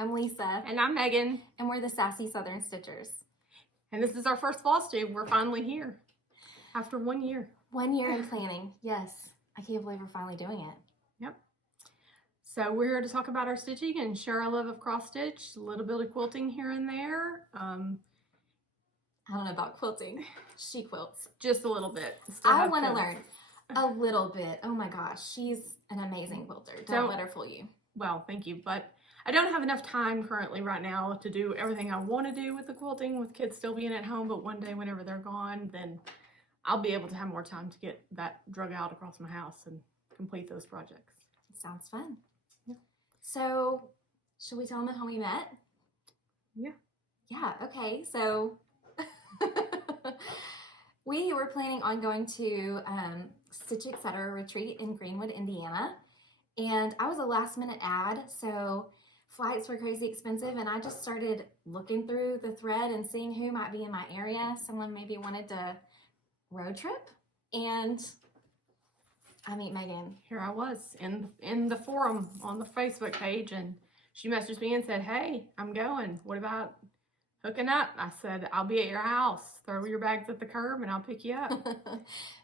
I'm Lisa. And I'm Megan. And we're the Sassy Southern Stitchers. And this is our first Flosstube. We're finally here. After 1 year. 1 year in planning. Yes. I can't believe we're finally doing it. Yep. So we're here to talk about our stitching and share our love of cross stitch, a little bit of quilting here and there. I don't know about quilting. She quilts. Just a little bit. I want to learn a little bit. Oh my gosh. She's an amazing quilter. Don't let her fool you. Well, thank you. But I don't have enough time currently right now to do everything I want to do with the quilting, with kids still being at home. But one day whenever they're gone, then I'll be able to have more time to get that drug out across my house and complete those projects. Sounds fun. Yeah. So, should we tell them how we met? Yeah. Yeah, okay. So, we were planning on going to Stitch Etc. retreat in Greenwood, Indiana. And I was a last minute ad, so flights were crazy expensive, and I just started looking through the thread and seeing who might be in my area. Someone maybe wanted to road trip, and I meet Megan. Here I was in the forum on the Facebook page, and she messaged me and said, "Hey, I'm going. What about hooking up?" I said, "I'll be at your house. Throw your bags at the curb and I'll pick you up."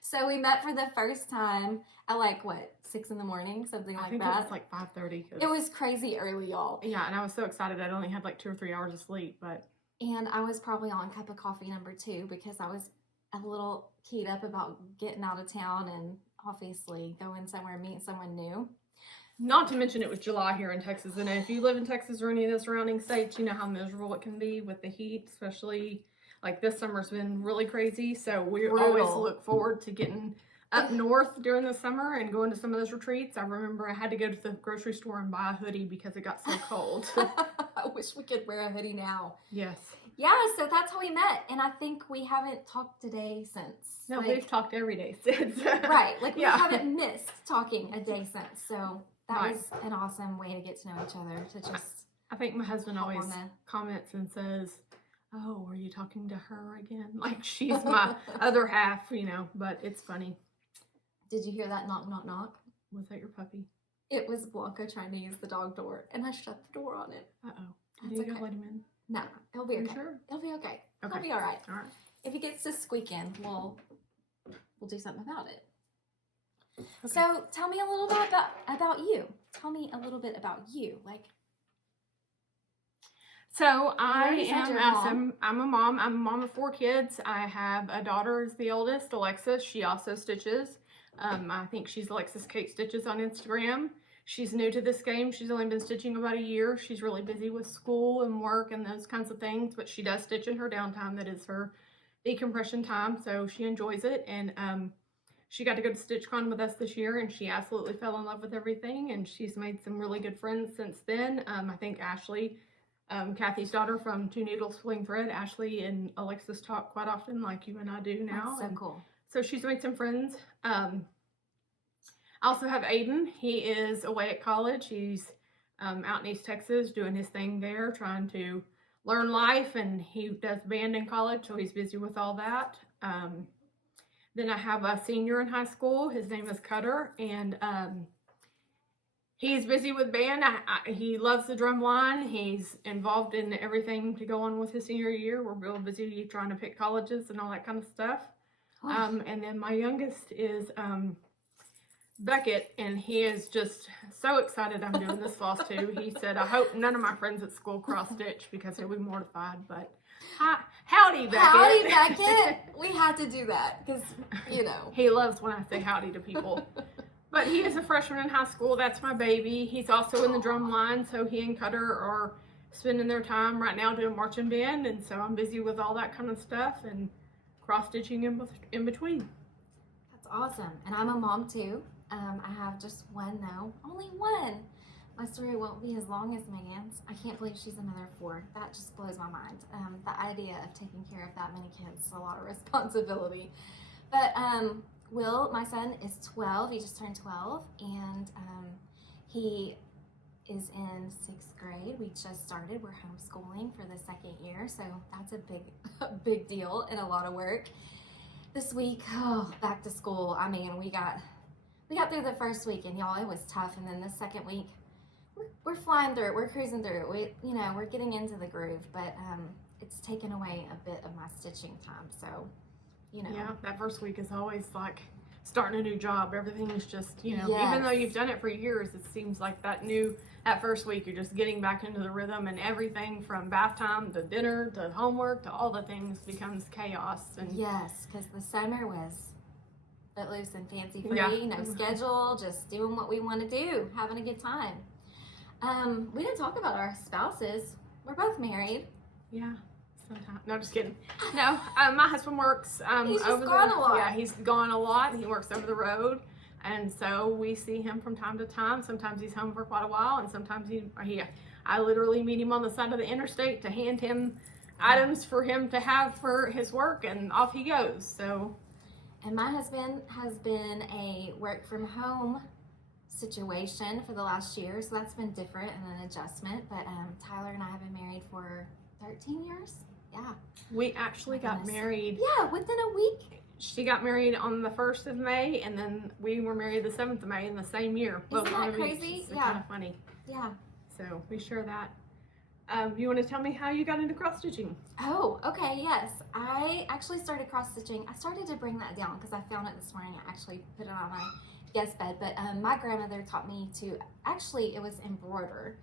So we met for the first time at like what, 6 in the morning, something like I think that. it was like 5:30. It was crazy early, y'all. Yeah, and I was so excited. I'd only had like 2 or 3 hours of sleep, but and I was probably on cup of coffee number 2 because I was a little keyed up about getting out of town and obviously going somewhere, meeting someone new. Not to mention it was July here in Texas, and if you live in Texas or any of the surrounding states, you know how miserable it can be with the heat, especially like this summer's been really crazy. So we always look forward to getting up north during the summer and going to some of those retreats. I remember I had to go to the grocery store and buy a hoodie because it got so cold. I wish we could wear a hoodie now. Yes. Yeah, so that's how we met, and I think we haven't talked today since. No, we've talked every day since. Right, like we haven't missed talking a day since, so that was an awesome way to get to know each other, to just... I think my husband always comments and says, "Oh, are you talking to her again?" Like she's my other half, you know, but it's funny. Did you hear that knock, knock, knock? Was that your puppy? It was Blanca trying to use the dog door, and I shut the door on it. Uh-oh. Did you let him in? No, he'll be okay. Sure? He'll be okay. Okay. He'll be all right. All right. If he gets to squeak in, we'll do something about it. Okay. So tell me a little bit about you. Tell me a little bit about you. Like, so I'm a mom. I'm a mom of 4 kids. I have a daughter is the oldest, Alexis. She also stitches. I think she's Alexis Kate Stitches on Instagram. She's new to this game. She's only been stitching about a year. She's really busy with school and work and those kinds of things, but she does stitch in her downtime. That is her decompression time, so she enjoys it. And she got to go to StitchCon with us this year, and she absolutely fell in love with everything, and she's made some really good friends since then. I think Ashley, Kathy's daughter from Two Needles Pulling Thread, Ashley and Alexis talk quite often like you and I do now. That's so cool. So she's made some friends. I also have Aiden. He is away at college. He's out in East Texas doing his thing there, trying to learn life, and he does band in college, so he's busy with all that. Then I have a senior in high school. His name is Cutter, and he's busy with band. He loves the drum line. He's involved in everything to go on with his senior year. We're real busy trying to pick colleges and all that kind of stuff. Oh. And then my youngest is Beckett, and he is just so excited I'm doing this Flosstube. He said, "I hope none of my friends at school cross stitch because he'll be mortified." But howdy, Beckett. Howdy, Beckett. We had to do that because, you know. He loves when I say howdy to people. But he is a freshman in high school. That's my baby. He's also in the drum line, so he and Cutter are spending their time right now doing marching band, and so I'm busy with all that kind of stuff and cross-stitching in between. That's awesome. And I'm a mom, too. I have just one, though. Only one. My story won't be as long as Megan's. I can't believe she's a mother of 4. That just blows my mind. The idea of taking care of that many kids is a lot of responsibility. But Will, my son, is 12. He just turned 12, and he is in 6th grade. We just started. We're homeschooling for the 2nd year, so that's a big deal and a lot of work. This week, back to school. I mean, we got through the first week, and y'all, it was tough. And then the second week, we're flying through it. We're cruising through it. We're getting into the groove, but it's taken away a bit of my stitching time. So, Yeah, that first week is always like starting a new job. Everything is just, Yes. even though you've done it for years, it seems like that first week you're just getting back into the rhythm, and everything from bath time to dinner to homework to all the things becomes chaos. And yes, because the summer was footloose and fancy free, Yeah. no schedule, just doing what we want to do, having a good time. We didn't talk about our spouses. We're both married. Yeah. Sometimes. No, just kidding. No, my husband works He's just over gone a lot. Yeah, he's gone a lot. He works over the road, and so we see him from time to time. Sometimes he's home for quite a while, and sometimes I literally meet him on the side of the interstate to hand him items for him to have for his work, and off he goes. So, and my husband has been a work from home situation for the last year, so that's been different and an adjustment. But Tyler and I have been married for 13 years. Yeah. We actually got married. Yeah, within a week. She got married on the 1st of May, and then we were married the 7th of May in the same year. Isn't that crazy? It's kind of funny. Yeah. So we share that. You want to tell me how you got into cross stitching? Oh, okay, yes. I actually started cross stitching. I started to bring that down because I found it this morning. I actually put it on my guest bed, but my grandmother taught me to, actually it was embroider.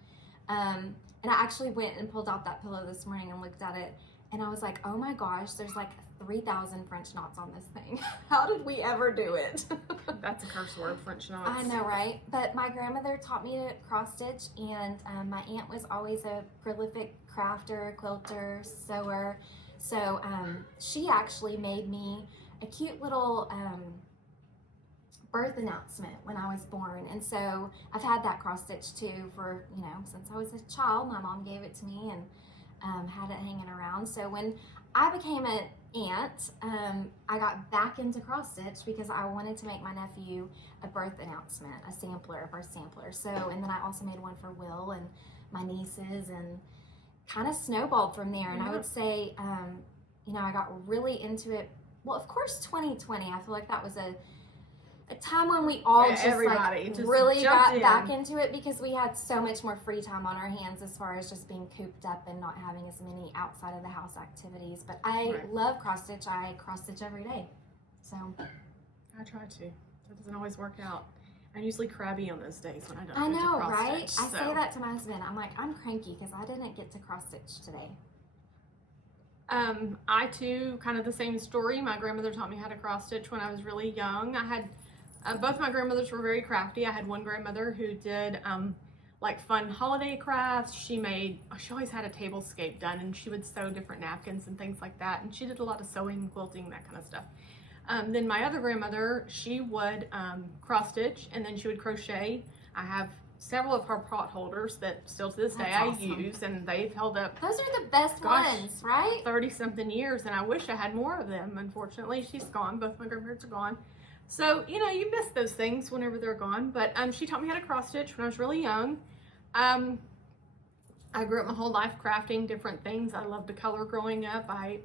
And I actually went and pulled out that pillow this morning and looked at it, and I was like, oh my gosh, there's like 3,000 French knots on this thing. How did we ever do it? That's a curse word, French knots. I know, right? But my grandmother taught me to cross stitch, and my aunt was always a prolific crafter, quilter, sewer. So she actually made me a cute little birth announcement when I was born, and so I've had that cross stitch too for since I was a child. My mom gave it to me and had it hanging around. So when I became an aunt, I got back into cross stitch because I wanted to make my nephew a birth announcement, a birth sampler. So, and then I also made one for Will and my nieces, and kind of snowballed from there. And I would say, I got really into it. Well, of course, 2020. I feel like that was a time when we all just really got back into it because we had so much more free time on our hands as far as just being cooped up and not having as many outside of the house activities. But I love cross stitch. I cross stitch every day. So I try to. That doesn't always work out. I'm usually crabby on those days when I don't. I know, get to cross right? stitch, I say that to my husband. I'm like, I'm cranky because I didn't get to cross stitch today. I too, kind of the same story. My grandmother taught me how to cross stitch when I was really young. I had both my grandmothers were very crafty. I had one grandmother who did like fun holiday crafts. She always had a tablescape done, and she would sew different napkins and things like that. And she did a lot of sewing, quilting, that kind of stuff. Then my other grandmother, she would cross stitch, and then she would crochet. I have several of her pot holders that still to this day I use, and they've held up. Those are the best ones, right? 30-something years, and I wish I had more of them. Unfortunately, she's gone. Both my grandparents are gone. So, you miss those things whenever they're gone. But she taught me how to cross stitch when I was really young. I grew up my whole life crafting different things. I loved to color growing up. I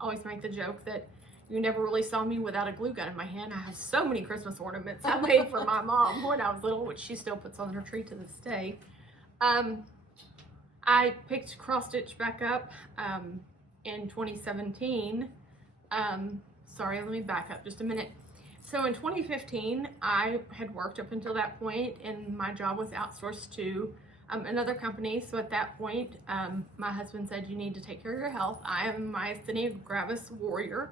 always make the joke that you never really saw me without a glue gun in my hand. I have so many Christmas ornaments I made for my mom when I was little, which she still puts on her tree to this day. I picked cross stitch back up in 2017. Sorry, let me back up just a minute. So in 2015, I had worked up until that point, and my job was outsourced to another company. So at that point, my husband said, you need to take care of your health. I am myasthenia gravis warrior.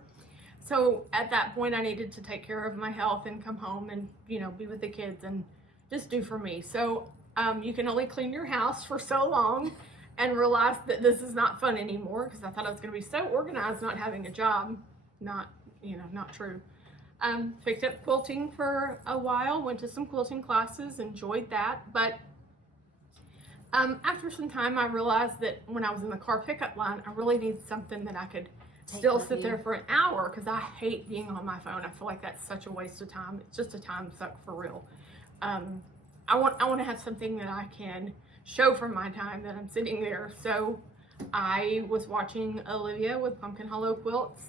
So at that point, I needed to take care of my health and come home and, be with the kids and just do for me. So you can only clean your house for so long, and realize that this is not fun anymore, because I thought I was going to be so organized not having a job. Not true. Picked up quilting for a while, went to some quilting classes, enjoyed that. But after some time, I realized that when I was in the car pickup line, I really needed something that I could still sit there for an hour, because I hate being on my phone. I feel like that's such a waste of time. It's just a time suck for real. I want to have something that I can show from my time that I'm sitting there. So I was watching Olivia with Pumpkin Hollow Quilts.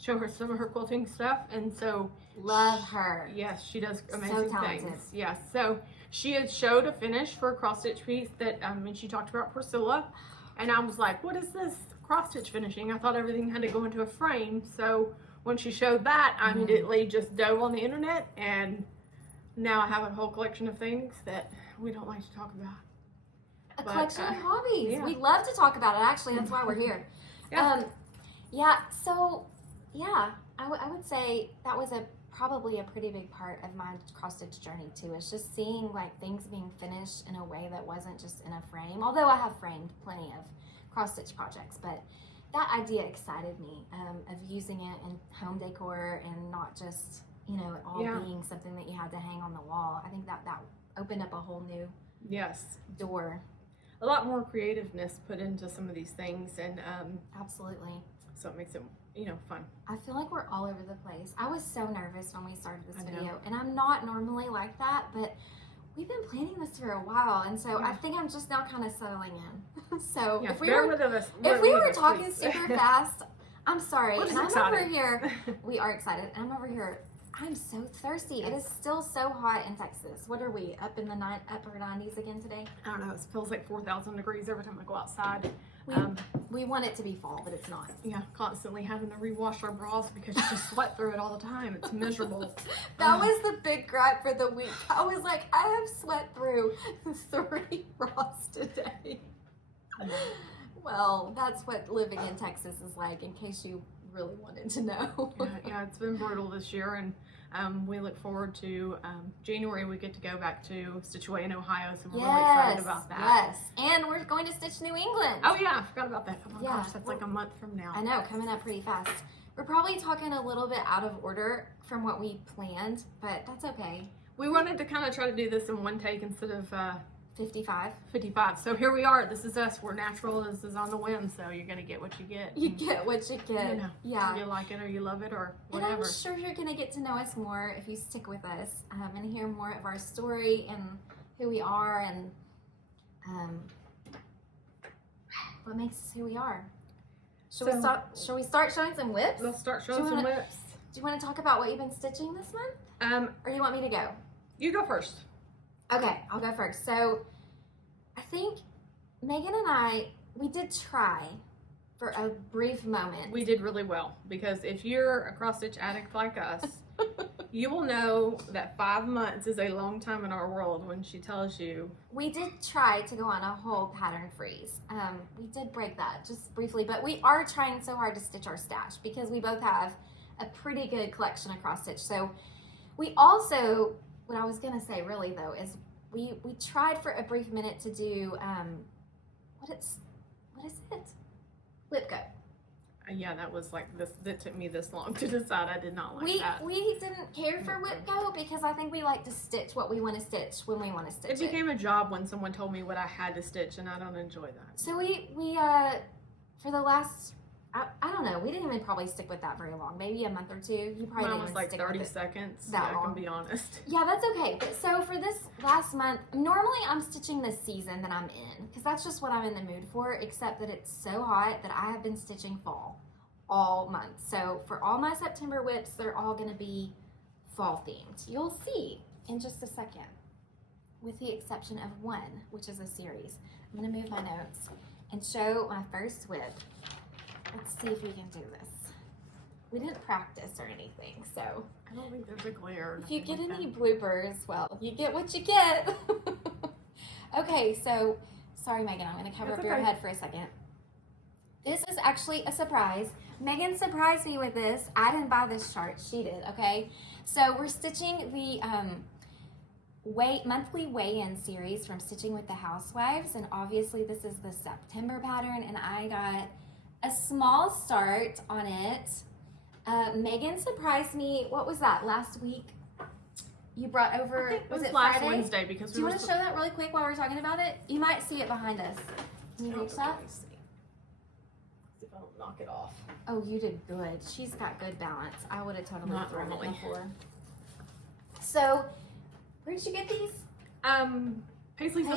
show her some of her quilting stuff. And so Love her. yes, she does So amazing talented. things. Yes, so she had showed a finish for a cross stitch piece that and she talked about Priscilla, and I was like, what is this cross stitch finishing? I thought everything had to go into a frame. So when she showed that, I immediately just dove on the internet, and now I have a whole collection of things that we don't like to talk about. A collection of hobbies. yeah. We love to talk about it. Actually, that's why we're here. Yeah. So I would say that was probably a pretty big part of my cross stitch journey too. It's just seeing like things being finished in a way that wasn't just in a frame. Although I have framed plenty of cross stitch projects, but that idea excited me of using it in home decor and not just it all being something that you had to hang on the wall. I think that opened up a whole new door. A lot more creativeness put into some of these things, and Absolutely. so it makes it fun. I feel like we're all over the place. I was so nervous when we started this video, and I'm not normally like that, but we've been planning this for a while, and so I think I'm just now kind of settling in. So if we were talking super fast, I'm sorry. We're And just I'm over excited. here. We are excited. And I'm over here. I'm so thirsty. It is still so hot in Texas. What are we, upper 90s again today? I don't know, it feels like 4,000 degrees every time I go outside. We want it to be fall, but it's not. Yeah, constantly having to rewash our bras because you just sweat through it all the time. It's miserable. That was the big gripe for the week. I was like, I have sweat through 3 bras today. Well, that's what living in Texas is like, in case you really wanted to know. Yeah, it's been brutal this year, and we look forward to January. We get to go back to Stitch Away in Ohio, so we're really excited about that. Yes, and we're going to Stitch New England. Oh yeah, I forgot about that. Oh my Yeah. gosh, that's like a month from now. I know, coming up pretty fast. We're probably talking a little bit out of order from what we planned, but that's okay. We wanted to kind of try to do this in one take instead of 55. 55. So here we are. This is us. We're natural. This is on the whim. So you're gonna get what you get. You get what you get. Yeah. You like it or you love it or And whatever. I'm sure you're gonna get to know us more if you stick with us and hear more of our story and who we are and what makes us who we are. Shall we start showing some whips? Let's start showing some whips. Do you want to talk about what you've been stitching this month? Or you want me to go? You go first. Okay, I'll go first. So I think Megan and I, we did try for a brief moment. We did really well, because if you're a cross stitch addict like us, you will know that 5 months is a long time in our world when she tells you. We did try to go on a whole pattern freeze. We did break that just briefly, but we are trying so hard to stitch our stash because we both have a pretty good collection of cross stitch. So we also, what I was gonna say really though is we tried for a brief minute to do what is it? Whip go. Yeah, that was like this. That took me this long to decide. I did not like that. We didn't care for whip go because I think we like to stitch what we want to stitch when we want to stitch it. It became a job when someone told me what I had to stitch, and I don't enjoy that. So we for the last I don't know, we didn't even probably stick with that very long. Maybe a month or two. You probably Mine didn't was even like stick 30 with it seconds. that long. I can be honest. Yeah, that's okay. But so for this last month, normally I'm stitching the season that I'm in because that's just what I'm in the mood for, except that it's so hot that I have been stitching fall all month. So for all my September whips, they're all going to be fall themed. You'll see in just a second, with the exception of one, which is a series. I'm going to move my notes and show my first whip. Let's see if we can do this. We didn't practice or anything, so I don't think there's a glare. Or if you get like any that. bloopers, well, you get what you get. Okay, so sorry, Megan, I'm going to cover That's up your okay. head for a second. This is actually a surprise. Megan surprised me with this. I didn't buy this chart. She did, okay? So we're stitching the monthly weigh-in series from Stitching with the Housewives, and obviously this is the September pattern, and I got a small start on it. Megan surprised me. What was that, last week? You brought over, I think it was it last Friday? Wednesday because Do you want to show that really quick while we're talking about it? You might see it behind us. Can you reach that? See if I don't knock it off. Oh, you did good. She's got good balance. I would have totally Not thrown normally. it before. So, where did you get these? Paisleys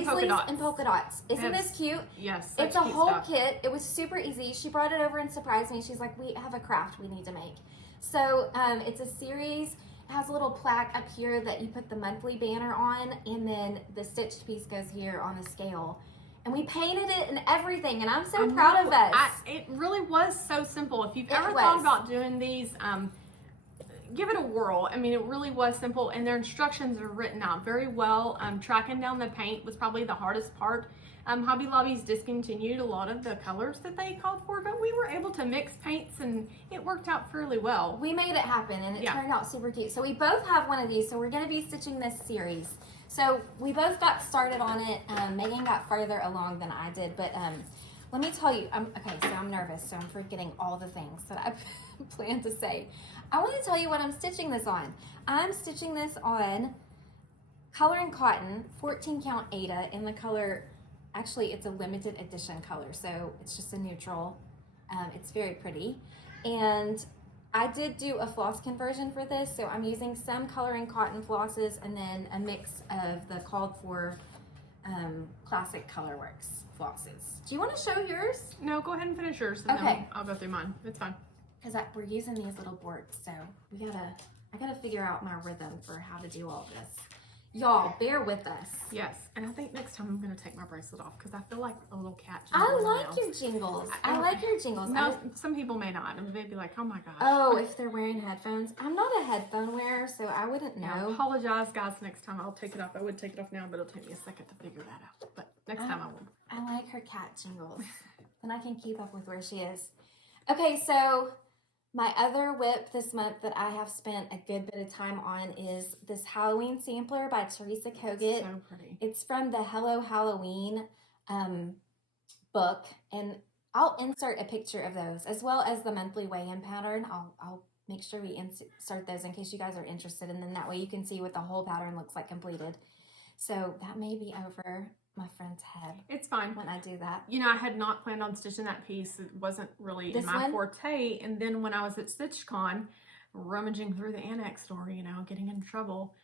and polka dots. Isn't this cute? Yes. It's a whole kit. It was super easy. She brought it over and surprised me. She's like, we have a craft we need to make. So it's a series. It has a little plaque up here that you put the monthly banner on, and then the stitched piece goes here on the scale. And we painted it and everything, and I'm so proud of us. It really was so simple. If you've ever thought about doing these, give it a whirl. I mean, it really was simple, and their instructions are written out very well. Tracking down the paint was probably the hardest part. Hobby Lobby's discontinued a lot of the colors that they called for, but we were able to mix paints, and it worked out fairly well. We made it happen, and it turned out super cute. So we both have one of these, so we're going to be stitching this series. So we both got started on it. Megan got further along than I did, but let me tell you, okay, so I'm nervous, so I'm forgetting all the things that I planned to say. I want to tell you what I'm stitching this on. I'm stitching this on Color and Cotton, 14 count Aida in the color, actually it's a limited edition color, so it's just a neutral. It's very pretty. And I did do a floss conversion for this, so I'm using some Color and Cotton flosses and then a mix of the called for classic Colorworks flosses. Do you want to show yours? No, go ahead and finish yours, and then I'll go through mine. It's fine. Because we're using these little boards, so I gotta figure out my rhythm for how to do all this. Y'all, bear with us. Yes, and I think next time I'm gonna take my bracelet off because I feel like a little cat. I like your jingles. I like your jingles. No, some people may not, and they'd be like, "Oh my gosh." Oh, if they're wearing headphones, I'm not a headphone wearer, so I wouldn't know. I apologize, guys. Next time I'll take it off. I would take it off now, but it'll take me a second to figure that out. But next time I will. I like her cat jingles, and I can keep up with where she is. Okay, so my other whip this month that I have spent a good bit of time on is this Halloween sampler by Teresa Kogut. So pretty. It's from the Hello Halloween book, and I'll insert a picture of those as well as the monthly weigh-in pattern. I'll make sure we insert those in case you guys are interested, and then that way you can see what the whole pattern looks like completed. So that may be over my friend's head. It's fine when I do that. You know, I had not planned on stitching that piece. It wasn't really in my forte. And then when I was at StitchCon, rummaging through the annex store, you know, getting in trouble,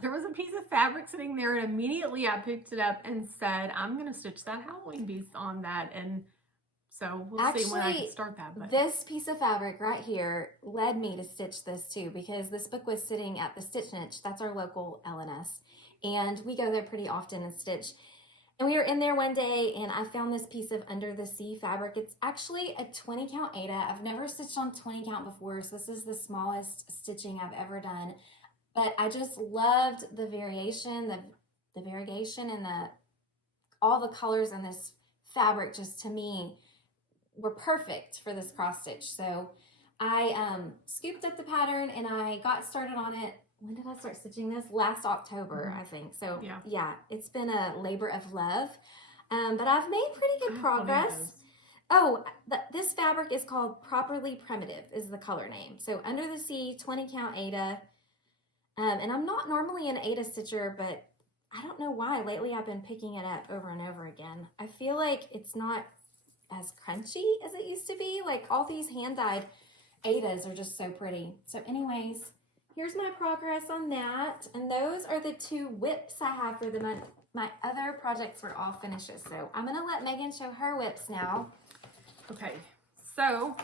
there was a piece of fabric sitting there, and immediately I picked it up and said, I'm going to stitch that Halloween piece on that. And so we'll see when I can start that. But this piece of fabric right here led me to stitch this too, because this book was sitting at the Stitch Niche. That's our local LNS. And we go there pretty often and stitch. And we were in there one day, and I found this piece of Under the Sea fabric. It's actually a 20 count Aida. I've never stitched on 20 count before, so this is the smallest stitching I've ever done. But I just loved the variation, the variegation, and all the colors in this fabric. Just to me were perfect for this cross stitch. So I scooped up the pattern and I got started on it. When did I start stitching this? Last October, I think. So yeah, it's been a labor of love, but I've made pretty good progress. Oh, this fabric is called Properly Primitive is the color name. So Under the Sea, 20 count Aida. And I'm not normally an Aida stitcher, but I don't know why. Lately I've been picking it up over and over again. I feel like it's not as crunchy as it used to be. Like all these hand-dyed Aidas are just so pretty. So anyways, here's my progress on that. And those are the two whips I have for the month. My other projects were all finishes. So I'm going to let Megan show her whips now. Okay, so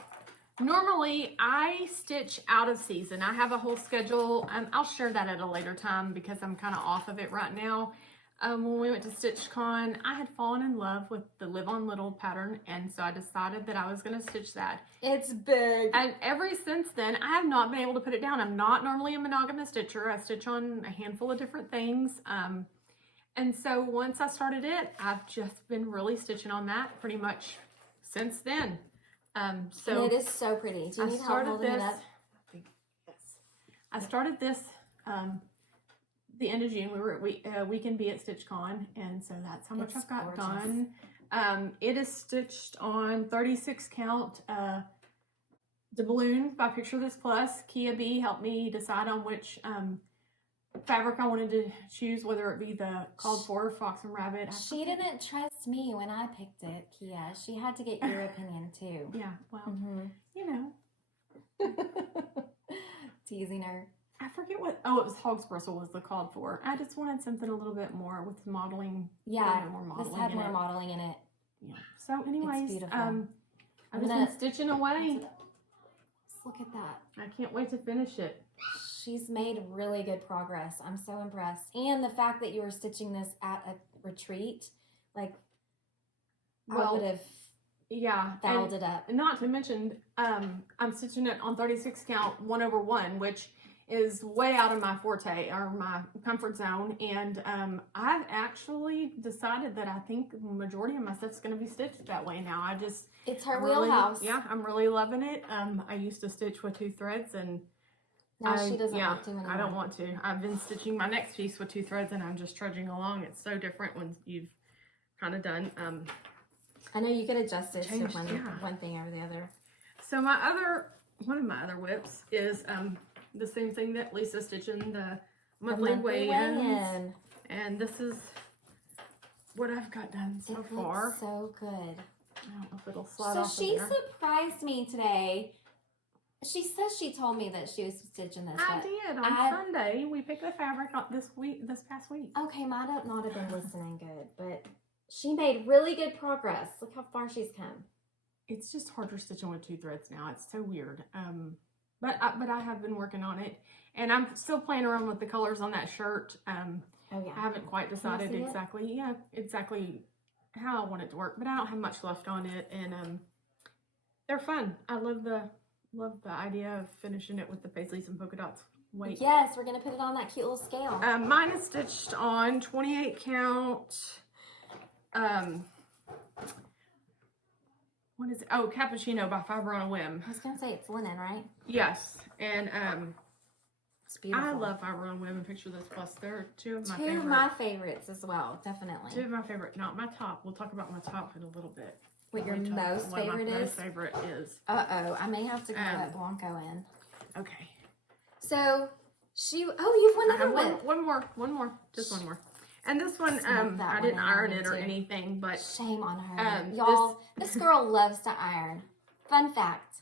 normally I stitch out of season. I have a whole schedule. I'll share that at a later time because I'm kind of off of it right now. When we went to StitchCon, I had fallen in love with the Live on Little pattern, and so I decided that I was going to stitch that. It's big. And ever since then, I have not been able to put it down. I'm not normally a monogamous stitcher. I stitch on a handful of different things. And so once I started it, I've just been really stitching on that pretty much since then. So and it is so pretty. Do you need help holding it up? I started this the end of June. We were at Weekend B at StitchCon, and so that's how much I've got done. It is stitched on 36 count doubloon by Picture This Plus. Kia B helped me decide on which fabric I wanted to choose, whether it be the called for Fox and Rabbit. She didn't trust me when I picked it, Kia. She had to get your opinion too. Yeah, well, you know. Teasing her. I forget what, oh, it was Hog's Bristle was the called for. I just wanted something a little bit more with modeling. Yeah, more modeling this had more modeling in it. Yeah. So anyways, beautiful. I've just been stitching away. Just look at that. I can't wait to finish it. She's made really good progress. I'm so impressed. And the fact that you were stitching this at a retreat, like, I would have fouled it up. Not to mention, I'm stitching it on 36 count 1/1, which is way out of my forte or my comfort zone. And I've actually decided that I think the majority of my stuff's going to be stitched that way now. It's her wheelhouse. Yeah, I'm really loving it. I used to stitch with 2 threads and now she doesn't want to anymore. I don't want to. I've been stitching my next piece with 2 threads and I'm just trudging along. It's so different when you've kind of done. I know you could adjust it to one thing over the other. So one of my other whips is the same thing that Lisa's stitching, the monthly weigh-in. And this is what I've got done so far. So good. I don't know if it'll slide off. So she surprised me today. She says she told me that she was stitching this. I did on Sunday. We picked the fabric up this past week. Okay, might not have been listening good, but she made really good progress. Look how far she's come. It's just harder stitching with 2 threads now. It's so weird. But I have been working on it, and I'm still playing around with the colors on that shirt. Oh yeah. I haven't quite decided exactly how I want it to work, but I don't have much left on it, and they're fun. I love the idea of finishing it with the Paisleys and polka dots. Wait. Yes, we're gonna put it on that cute little scale. Mine is stitched on 28 count. What is it? Oh, Cappuccino by Fiber on a Whim. I was gonna say it's linen, right? Yes, and it's beautiful. I love Fiber on a Whim and Picture This Plus. They're two of my favorites as well, definitely. 2 of my favorite, not my top. We'll talk about my top in a little bit. What your most favorite is? My most favorite is. I may have to go let Blanco in. Okay. So you've one other one. One more, just one more. And this one, I didn't iron it or anything, but shame on her, y'all. This girl loves to iron. Fun fact,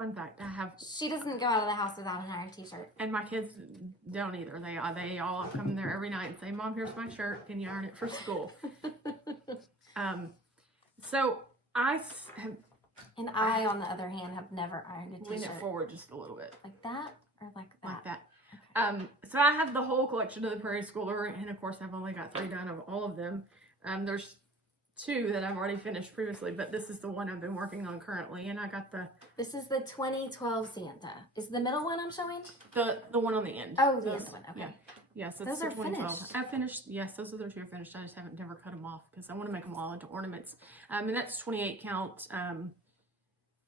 I have. She doesn't go out of the house without an iron t-shirt. And my kids don't either. They all come there every night and say, "Mom, here's my shirt. Can you iron it for school?" So I have. And I, on the other hand, have never ironed a t-shirt. Lean it forward just a little bit. Like that or like that? Like that. Okay. So I have the whole collection of the Prairie Schooler, and of course I've only got 3 done of all of them. There's 2 that I've already finished previously, but this is the one I've been working on currently, and I got the... This is the 2012 Santa. Is the middle one I'm showing? The one on the end. Oh, the end one, okay. Yeah. Yes, those are finished. I finished, yes, those other 2 are finished. I just haven't never cut them off because I want to make them all into ornaments. And that's 28 count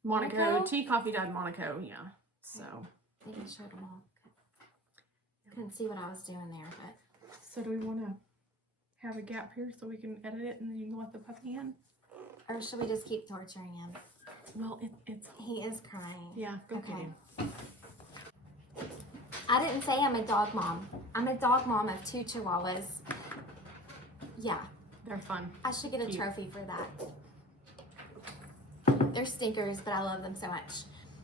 Monaco, tea coffee dyed Monaco, yeah. So. I think I showed them all. Couldn't see what I was doing there, but. So do we want to have a gap here so we can edit it and then you can let the puppy in? Or should we just keep torturing him? Well, he is crying. Yeah, go get him. I didn't say I'm a dog mom. I'm a dog mom of 2 Chihuahuas. Yeah. They're fun. I should get a trophy for that. They're stinkers, but I love them so much.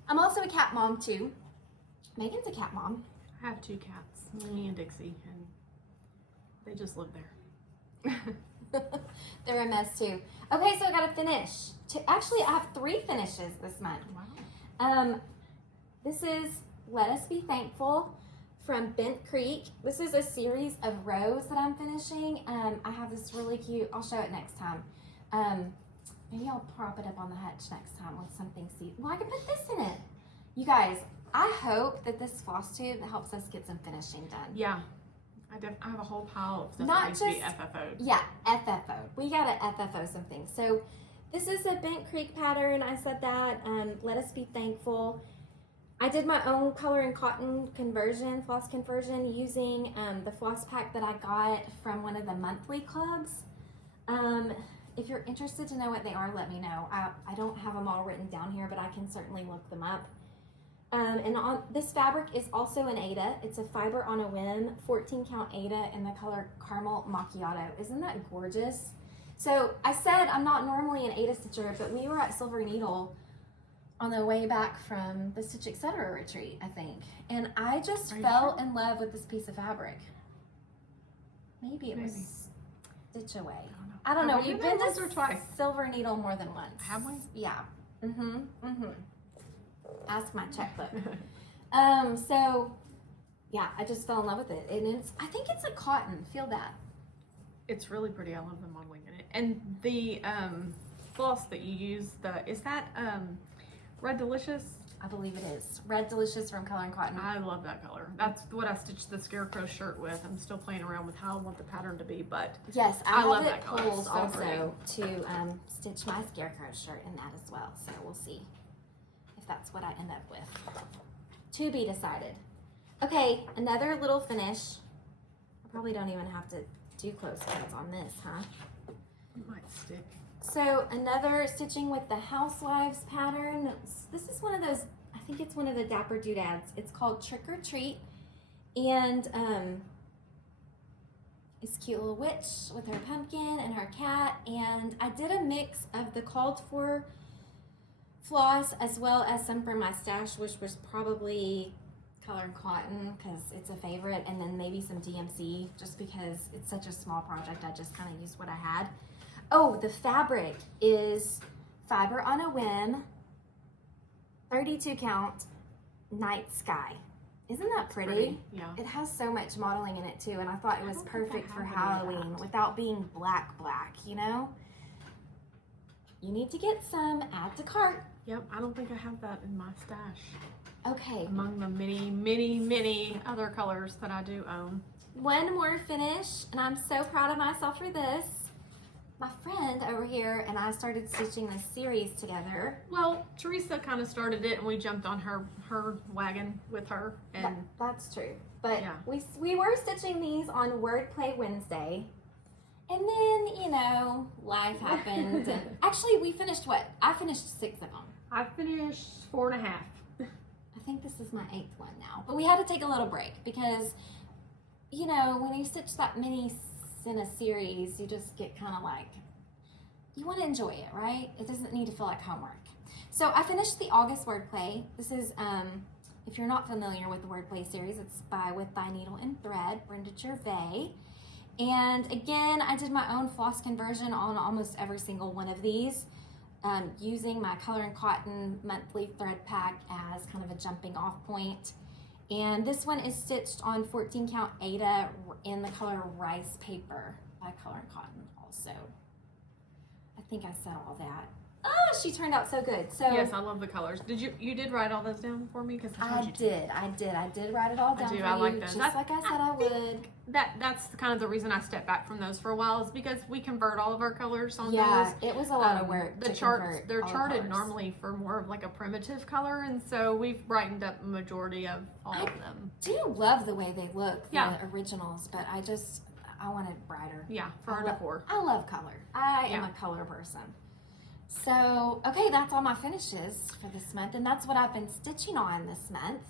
I'm also a cat mom too. Megan's a cat mom. I have 2 cats, Minnie and Dixie, and they just live there. They're a mess too. Okay, so I gotta finish. Actually, I have 3 finishes this month. Wow. This is Let Us Be Thankful from Bent Creek. This is a series of rows that I'm finishing. I have this really cute, I'll show it next time. Maybe I'll prop it up on the hutch next time with something see. Well, I can put this in it. You guys, I hope that this Flosstube helps us get some finishing done. Yeah. I have a whole pile of stuff that needs to be FFO'd. Yeah, FFO'd. We gotta FFO some things. So this is a Bent Creek pattern. I said that. Let Us Be Thankful. I did my own color and cotton conversion, floss conversion, using the floss pack that I got from one of the monthly clubs. If you're interested to know what they are, let me know. I don't have them all written down here, but I can certainly look them up. And this fabric is also an Aida. It's a Fiber on a Whim, 14 count Aida in the color Caramel Macchiato. Isn't that gorgeous? So I said I'm not normally an Aida stitcher, but we were at Silver Needle on the way back from the Stitch Etc. retreat, I think. And I just Are you fell sure? in love with this piece of fabric. Maybe it Maybe. was Stitch Away. I don't know. I don't know. Have we We've been been once to or twice? Silver Needle more than once. Have we? Yeah. Ask my checkbook. So yeah, I just fell in love with it. And I think it's a cotton. Feel that. It's really pretty. I love the modeling in it. And the floss that you use, is that Red Delicious? I believe it is. Red Delicious from Color and Cotton. I love that color. That's what I stitched the Scarecrow shirt with. I'm still playing around with how I want the pattern to be, but Yes, I I love have it that color. pulled It's so also to stitch my Scarecrow shirt in that as well. So we'll see if that's what I end up with. To be decided. Okay, another little finish. I probably don't even have to do close cuts on this, huh? it might stick. So another stitching with the Housewives pattern. This is one of those, I think it's one of the Dapper Doodads. It's called Trick or Treat. And it's cute little witch with her pumpkin and her cat. And I did a mix of the called for floss as well as some from my stash, which was probably Color and Cotton because it's a favorite. And then maybe some DMC just because it's such a small project. I just kind of used what I had. Oh, the fabric is Fiber on a Whim, 32 count, Night Sky. Isn't that pretty? Yeah. It has so much modeling in it too, and I thought it was don't think I perfect for have any of Halloween that. without being black, you know? You need to get some, add to cart. Yep, I don't think I have that in my stash. Okay, Among the many other colors that I do own. one more finish, and I'm so proud of myself for this. My friend over here and I started stitching this series together. Well, Teresa kind of started it, and we jumped on her wagon with her, and That's true. But Yeah. we were stitching these on Wordplay Wednesday. And then, you know, life happened. And actually, we finished what? I finished 6 of them. I finished 4.5. I think this is my 8th one now. But we had to take a little break because, you know, when you stitch that many in a series, you just get kind of like, you want to enjoy it, right? It doesn't need to feel like homework. So I finished the August Wordplay. This is, if you're not familiar with the Wordplay series, it's With by Needle and Thread, Brenda Gervais. And again, I did my own floss conversion on almost every single one of these, using my Color and Cotton monthly thread pack as kind of a jumping off point. And this one is stitched on 14 count Aida in the color Rice Paper by Color and Cotton also. I think I said all that. Oh, she turned out so good. So Yes, I love the colors. You did write all those down for me? Because I did write it all down for I you, like those. just like I said I would. That's kind of the reason I stepped back from those for a while, is because we convert all of our colors on Yeah, those. it was a lot of work. The to charts, convert they're all the charted colors. normally for more of like a primitive color, and so we've brightened up a majority of all of them. I do love the way they look, Yeah. the originals, but I wanted brighter. Yeah, for our I lo- decor. I love color. I am Yeah. a color person. So, okay, that's all my finishes for this month, and that's what I've been stitching on this month.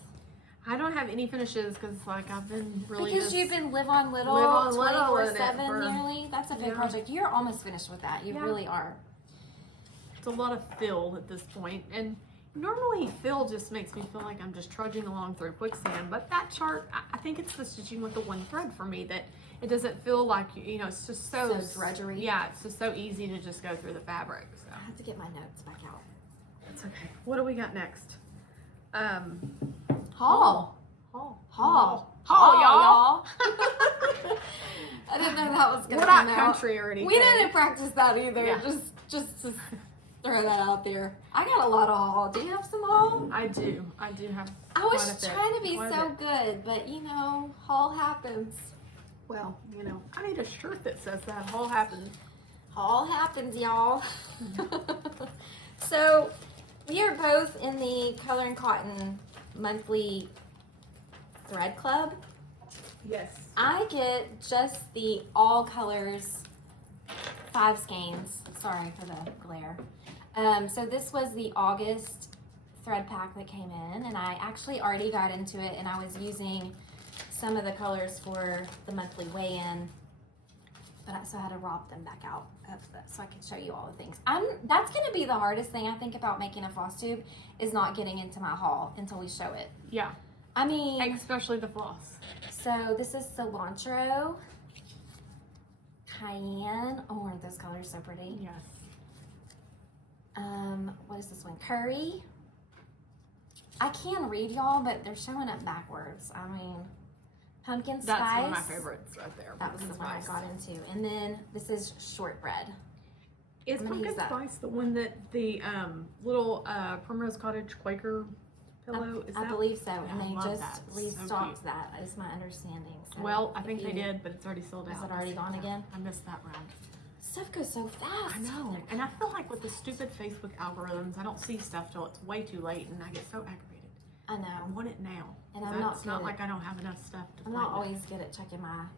I don't have any finishes because like I've been really Because just, you've been live on little, Live on Little in it 24/7 for- nearly. That's a big Yeah. project. You're almost finished with that. You Yeah. really are. it's a lot of fill at this point, and normally fill just makes me feel like I'm just trudging along through quicksand. But that chart, I think it's the stitching with the one thread for me that it doesn't feel like, you know, it's just so drudgery. Yeah, it's just so easy to just go through the fabric. So I have to get my notes back out. it's okay. What do we got next? Haul, y'all. I didn't know that was gonna We're come not out. country or anything. We didn't practice that either. Yeah. Just to throw that out there. I got a lot of haul. Do you have some haul? I do have. I quite was a bit. trying to be Quite a so bit. good, but you know, haul happens. Well, you know, I need a shirt that says that haul happened. Haul happens, y'all. So we are both in the Color and Cotton monthly thread club. Yes. I get just the all colors 5 skeins. Sorry for the glare. So this was the August thread pack that came in, and I actually already got into it, and I was using some of the colors for the monthly weigh-in. so I had to rob them back out so I could show you all the things. That's going to be the hardest thing I think about making a floss tube is not getting into my haul until we show it. Yeah. I mean, especially the floss. So this is cilantro, cayenne. Oh, aren't those colors so pretty? Yes. What is this one? Curry. I can read y'all, but they're showing up backwards. I mean, pumpkin spice. That's one of my favorites right there. That was the one I got into. And then this is shortbread. Is pumpkin spice the one that the little Primrose Cottage Quaker pillow? I believe so. And they just that. restocked So that, is my understanding. So well, I think they did, but it's already sold out. Is it already gone again? I missed that round. Stuff goes so fast. I know. And I feel like with the stupid Facebook algorithms, I don't see stuff till it's way too late, and I get so aggravated. I know. I want it now. And I'm not. It's not like I don't have enough stuff to play I'm not with. always good at checking my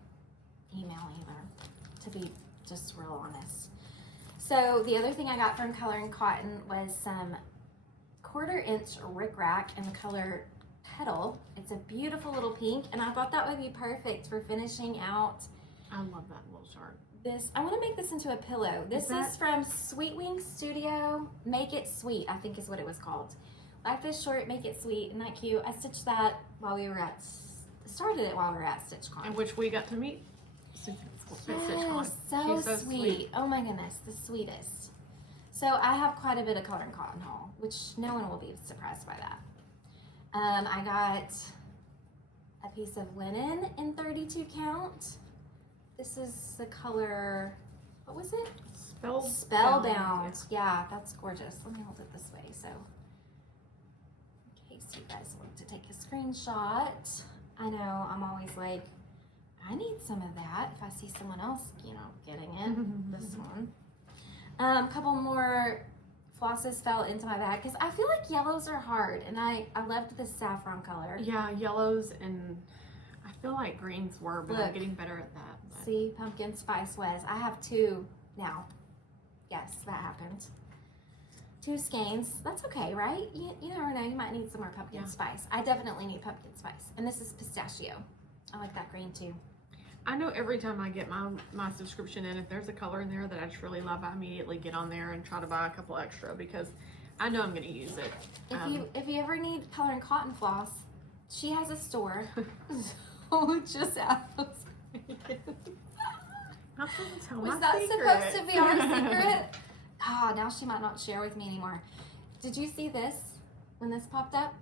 email either, to be just real honest. So the other thing I got from Color and Cotton was some 1/4-inch rickrack in the color Petal. It's a beautiful little pink, and I thought that would be perfect for finishing out. I love that little chart. I want to make this into a pillow. This is from Sweet Wing Studio. Make It Sweet, I think is what it was called. Life is short, make it sweet. Isn't that cute? I stitched that while we were started it while we were at StitchCon. In which we got to meet. Yes, so sweet. Oh my goodness, the sweetest. So I have quite a bit of Color and Cotton haul, which no one will be surprised by that. I got a piece of linen in 32 count. This is the color, what was it? Spellbound. Yeah, that's gorgeous. Let me hold it this way so in case you guys want to take a screenshot. I know I'm always like, I need some of that if I see someone else, getting it. This one. A couple more flosses fell into my bag because I feel like yellows are hard, and I loved the saffron color. Yeah, yellows, and I feel like greens were, but I'm getting better at that. But. See, pumpkin spice was. I have 2 now. Yes, that happened. 2 skeins. That's okay, right? You never know. You might need some more pumpkin spice. I definitely need pumpkin spice. And this is pistachio. I like that green too. I know every time I get my subscription in, if there's a color in there that I just really love, I immediately get on there and try to buy a couple extra because I know I'm going to use it. If you ever need Color and Cotton floss, she has a store. So just ask. Was that supposed to be our secret? Now she might not share with me anymore. Did you see this when this popped up?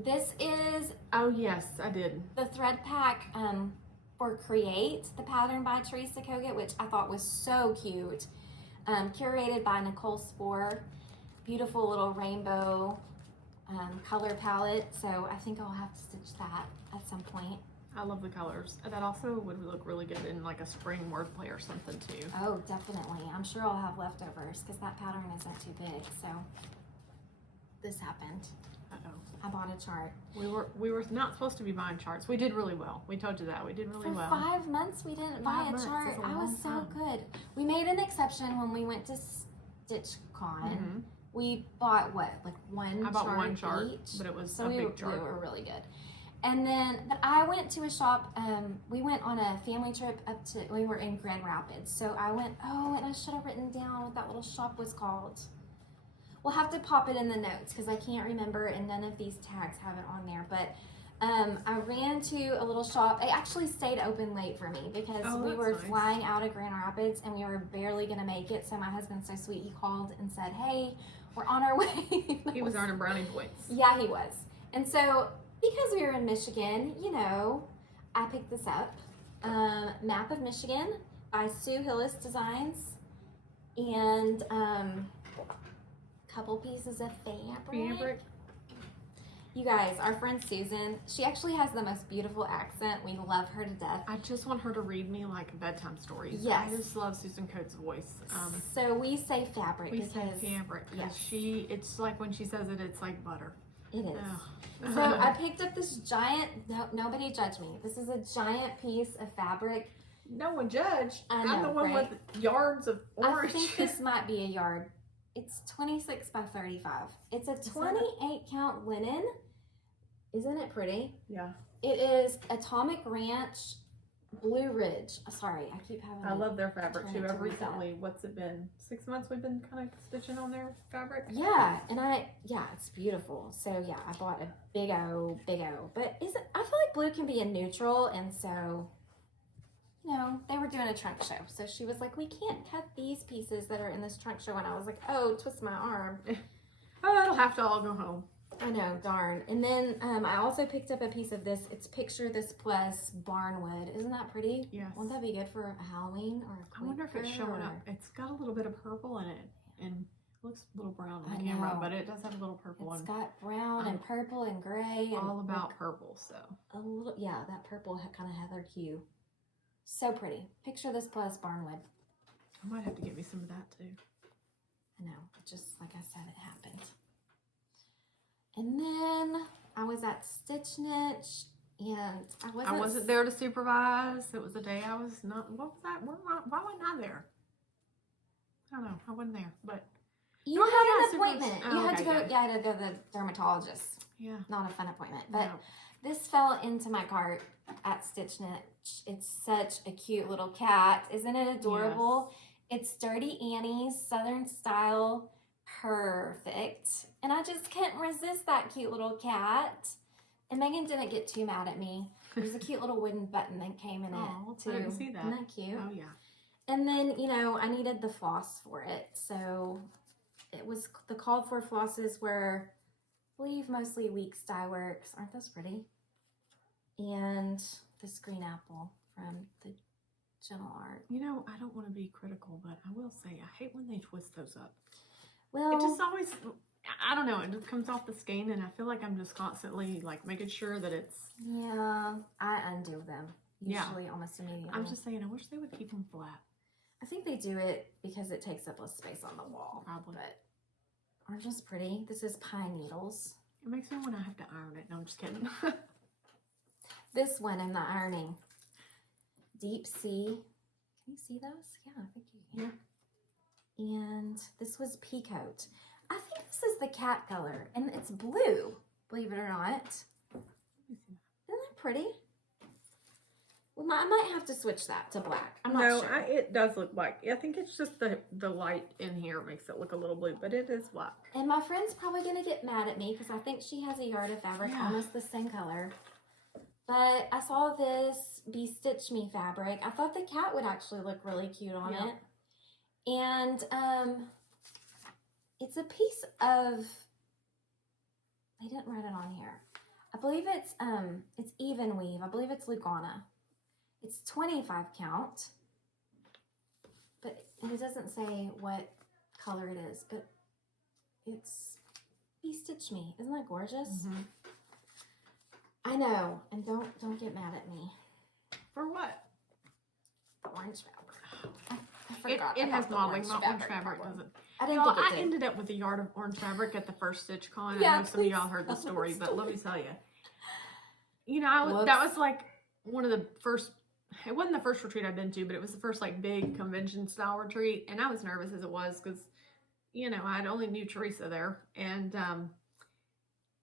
This is... Oh, yes, I did. The thread pack for Create, the pattern by Teresa Kogut, which I thought was so cute. Curated by Nicole Spohr. Beautiful little rainbow color palette. So I think I'll have to stitch that at some point. I love the colors. That also would look really good in like a spring wordplay or something too. Oh, definitely. I'm sure I'll have leftovers because that pattern isn't too big. So this happened. I bought a chart. We were not supposed to be buying charts. We did really well. We told you that. We did really well. For 5 months we didn't buy a chart. I was so good. We made an exception when we went to StitchCon. We bought what? Like one chart. I bought one chart each. But it was a big chart. We were really good. And then, but I went to a shop, we went on a family trip we were in Grand Rapids. So I went, and I should have written down what that little shop was called. We'll have to pop it in the notes because I can't remember and none of these tags have it on there. But I ran to a little shop. It actually stayed open late for me because we were flying out of Grand Rapids and we were barely going to make it. So my husband's so sweet. He called and said, hey, we're on our way. He was earning brownie points. Yeah, he was. And so because we were in Michigan, I picked this up. Map of Michigan by Sue Hillis Designs. And couple pieces of fabric. You guys, our friend Susan, she actually has the most beautiful accent. We love her to death. I just want her to read me like bedtime stories. Yes. I just love Susan Coates' voice. So we say fabric. We say fabric because it's like when she says it, it's like butter. It is. So I picked up this giant, nobody judge me. This is a giant piece of fabric. No one judge. I'm the one with yards of orange. I think this might be a yard. It's 26 by 35. It's a 28 count linen. Isn't it pretty? Yeah. It is Atomic Ranch Blue Ridge. Sorry, I keep having. I love their fabric turn too. it to I've read recently, what's it been? 6 months we've been kind of stitching on their fabric. Yeah, and it's beautiful. So yeah, I bought a big O. But I feel like blue can be a neutral, and so, you know, they were doing a trunk show. So she was like, we can't cut these pieces that are in this trunk show. And I was like, oh, twist my arm. Oh, it'll have to all go home. I know, darn. And then I also picked up a piece of this. It's Picture This Plus Barnwood. Isn't that pretty? Yes. Wouldn't that be good for a Halloween or a I wonder if it's showing up. It's got a little bit of purple in it, and it looks a little brown on the camera, but it does have a little purple. It's got brown and purple and gray. All and about purple, so. A little, yeah, that purple kind of heather hue. So pretty. Picture This Plus Barnwood. I might have to get me some of that too. I know, just like I said, it happened. And then I was at Stitch Niche, and I wasn't there to supervise. It was the day I was not. What was that? Why wasn't I there? I don't know. I wasn't there, but you had an super- appointment. oh, You had okay, to go. yeah. You had to go to the dermatologist. Yeah. Not a fun appointment, but No. this fell into my cart at Stitch Niche. It's such a cute little cat. Isn't it adorable? Yes. It's Dirty Annie's Southern Style Purrr-fect. And I just couldn't resist that cute little cat. And Megan didn't get too mad at me. There's a cute little wooden button that came in it too. I didn't see that. Isn't that cute? Oh yeah. And then, you know, I needed the floss for it. So it was, the called for flosses were, I believe, mostly Weeks Dye Works. Aren't those pretty? And this green apple from the Gentle Art. You know, I don't want to be critical, but I will say I hate when they twist those up. Well, it just always, I don't know, it just comes off the skein, and I feel like I'm just constantly like making sure that it's. Yeah, I undo them usually almost immediately. I'm just saying, I wish they would keep them flat. I think they do it because it takes up less space on the wall. Probably. But aren't just pretty? This is Pine Needles. It makes me want to have to iron it. No, I'm just kidding. This one I'm not ironing. Deep Sea. Can you see those? Yeah, I think you can. Yeah. And this was Peacoat. I think this is the cat color, and it's blue, believe it or not. Isn't that pretty? Well, I might have to switch that to black. I'm not sure. It does look black. I think it's just the light in here makes it look a little blue, but it is black. And my friend's probably going to get mad at me because I think she has a yard of fabric almost the same color. But I saw this Be Stitch Me fabric. I thought the cat would actually look really cute on it. And it's a piece of, they didn't write it on here. I believe it's even weave. I believe it's Lugana. It's 25 count. But it doesn't say what color it is, but it's Be Stitch Me. Isn't that gorgeous? Mm-hmm. I know, and don't get mad at me. For what? Orange fabric. I forgot. It has modeling. My orange fabric doesn't. I didn't think it did. I ended up with a yard of orange fabric at the first Stitch Con. Yeah, I know some of y'all heard the story, but let me tell you. You know, that was like one of the first. It wasn't the first retreat I've been to, but it was the first like big convention style retreat, and I was nervous as it was because, you know, I only knew Teresa there, and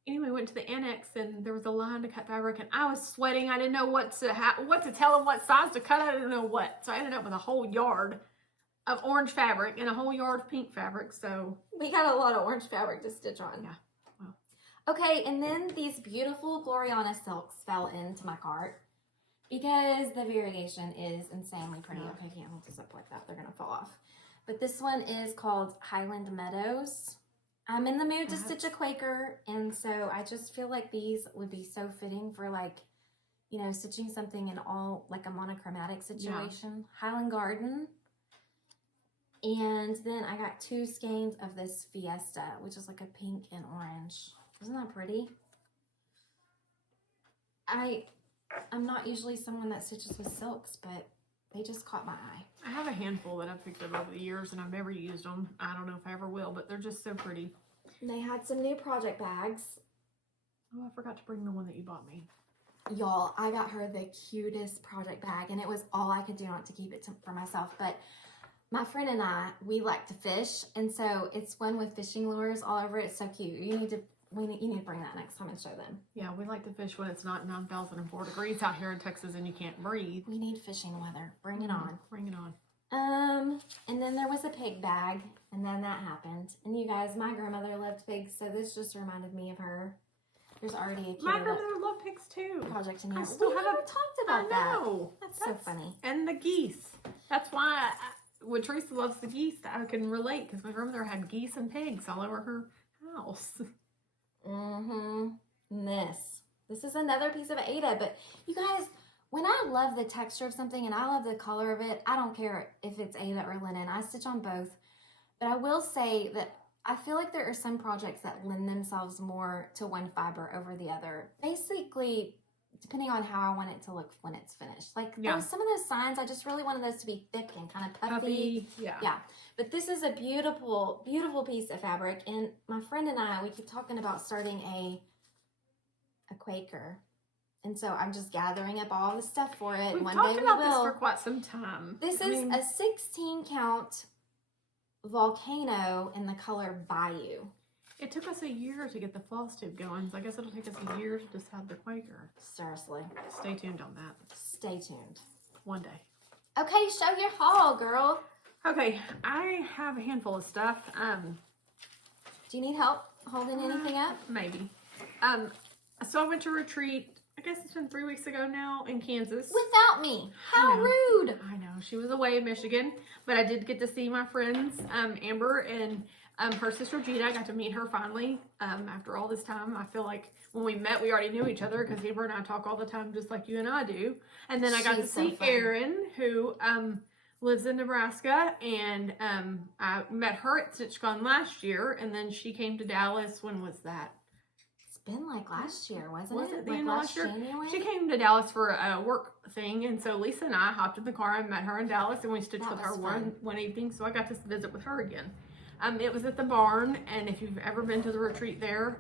anyway, went to the annex, and there was a line to cut fabric, and I was sweating. I didn't know what to tell them, what size to cut. I didn't know what, so I ended up with a whole yard of orange fabric and a whole yard of pink fabric. So we got a lot of orange fabric to stitch on. Yeah. Well. Okay, and then these beautiful Gloriana silks fell into my cart because the variegation is insanely pretty. Yeah. Okay, I can't hold this up like that. They're gonna fall off. But this one is called Highland Meadows. I'm in the mood to stitch a Quaker, and so I just feel like these would be so fitting for, like, you know, stitching something in all, like a monochromatic situation. Yeah. Highland Garden. And then I got 2 skeins of this Fiesta, which is like a pink and orange. Isn't that pretty? I'm not usually someone that stitches with silks, but they just caught my eye. I have a handful that I've picked up over the years, and I've never used them. I don't know if I ever will, but they're just so pretty. And they had some new project bags. Oh, I forgot to bring the one that you bought me. Y'all, I got her the cutest project bag, and it was all I could do not to keep it for myself. But my friend and I, we like to fish, and so it's one with fishing lures all over it. It's so cute. You you need to bring that next time and show them. Yeah, we like to fish when it's not 9,004 degrees out here in Texas and you can't breathe. We need fishing weather. Bring it on. Bring it on. And then there was a pig bag, and then that happened. And you guys, my grandmother loved pigs, so this just reminded me of her. There's already a cute My grandmother loved pigs too. project in here. I still We never talked about that. That's so funny. And the geese. That's why when Teresa loves the geese, I can relate because my grandmother had geese and pigs all over her house. And this is another piece of Ada, but you guys, when I love the texture of something and I love the color of it, I don't care if it's Ada or linen. I stitch on both. But I will say that I feel like there are some projects that lend themselves more to one fiber over the other. Basically, depending on how I want it to look when it's finished. Like some of those signs, I just really wanted those to be thick and kind of puffy. Yeah. But this is a beautiful, beautiful piece of fabric. And my friend and I, we keep talking about starting a Quaker. And so I'm just gathering up all the stuff for it. We've talked about this for quite some time. This is a 16 count volcano in the color Bayou. It took us a year to get the Flosstube going, so I guess it'll take us a year to decide the Quaker. Seriously. Stay tuned on that. Stay tuned. One day. Okay, show your haul, girl. Okay, I have a handful of stuff. Do you need help holding anything up? Maybe. So I went to retreat, I guess it's been 3 weeks ago now, in Kansas. Without me. How rude. I know. She was away in Michigan, but I did get to see my friends, Amber and her sister Gina. I got to meet her finally after all this time. I feel like when we met, we already knew each other because Amber and I talk all the time just like you and I do. And then I got to see Erin, who lives in Nebraska, and I met her at StitchCon last year, and then she came to Dallas. When was that? Been like last year, wasn't it? Was it the like end of last year? January? She came to Dallas for a work thing, and so Lisa and I hopped in the car and met her in Dallas, and we stitched with her one evening, so I got to visit with her again. It was at the barn, and if you've ever been to the retreat there,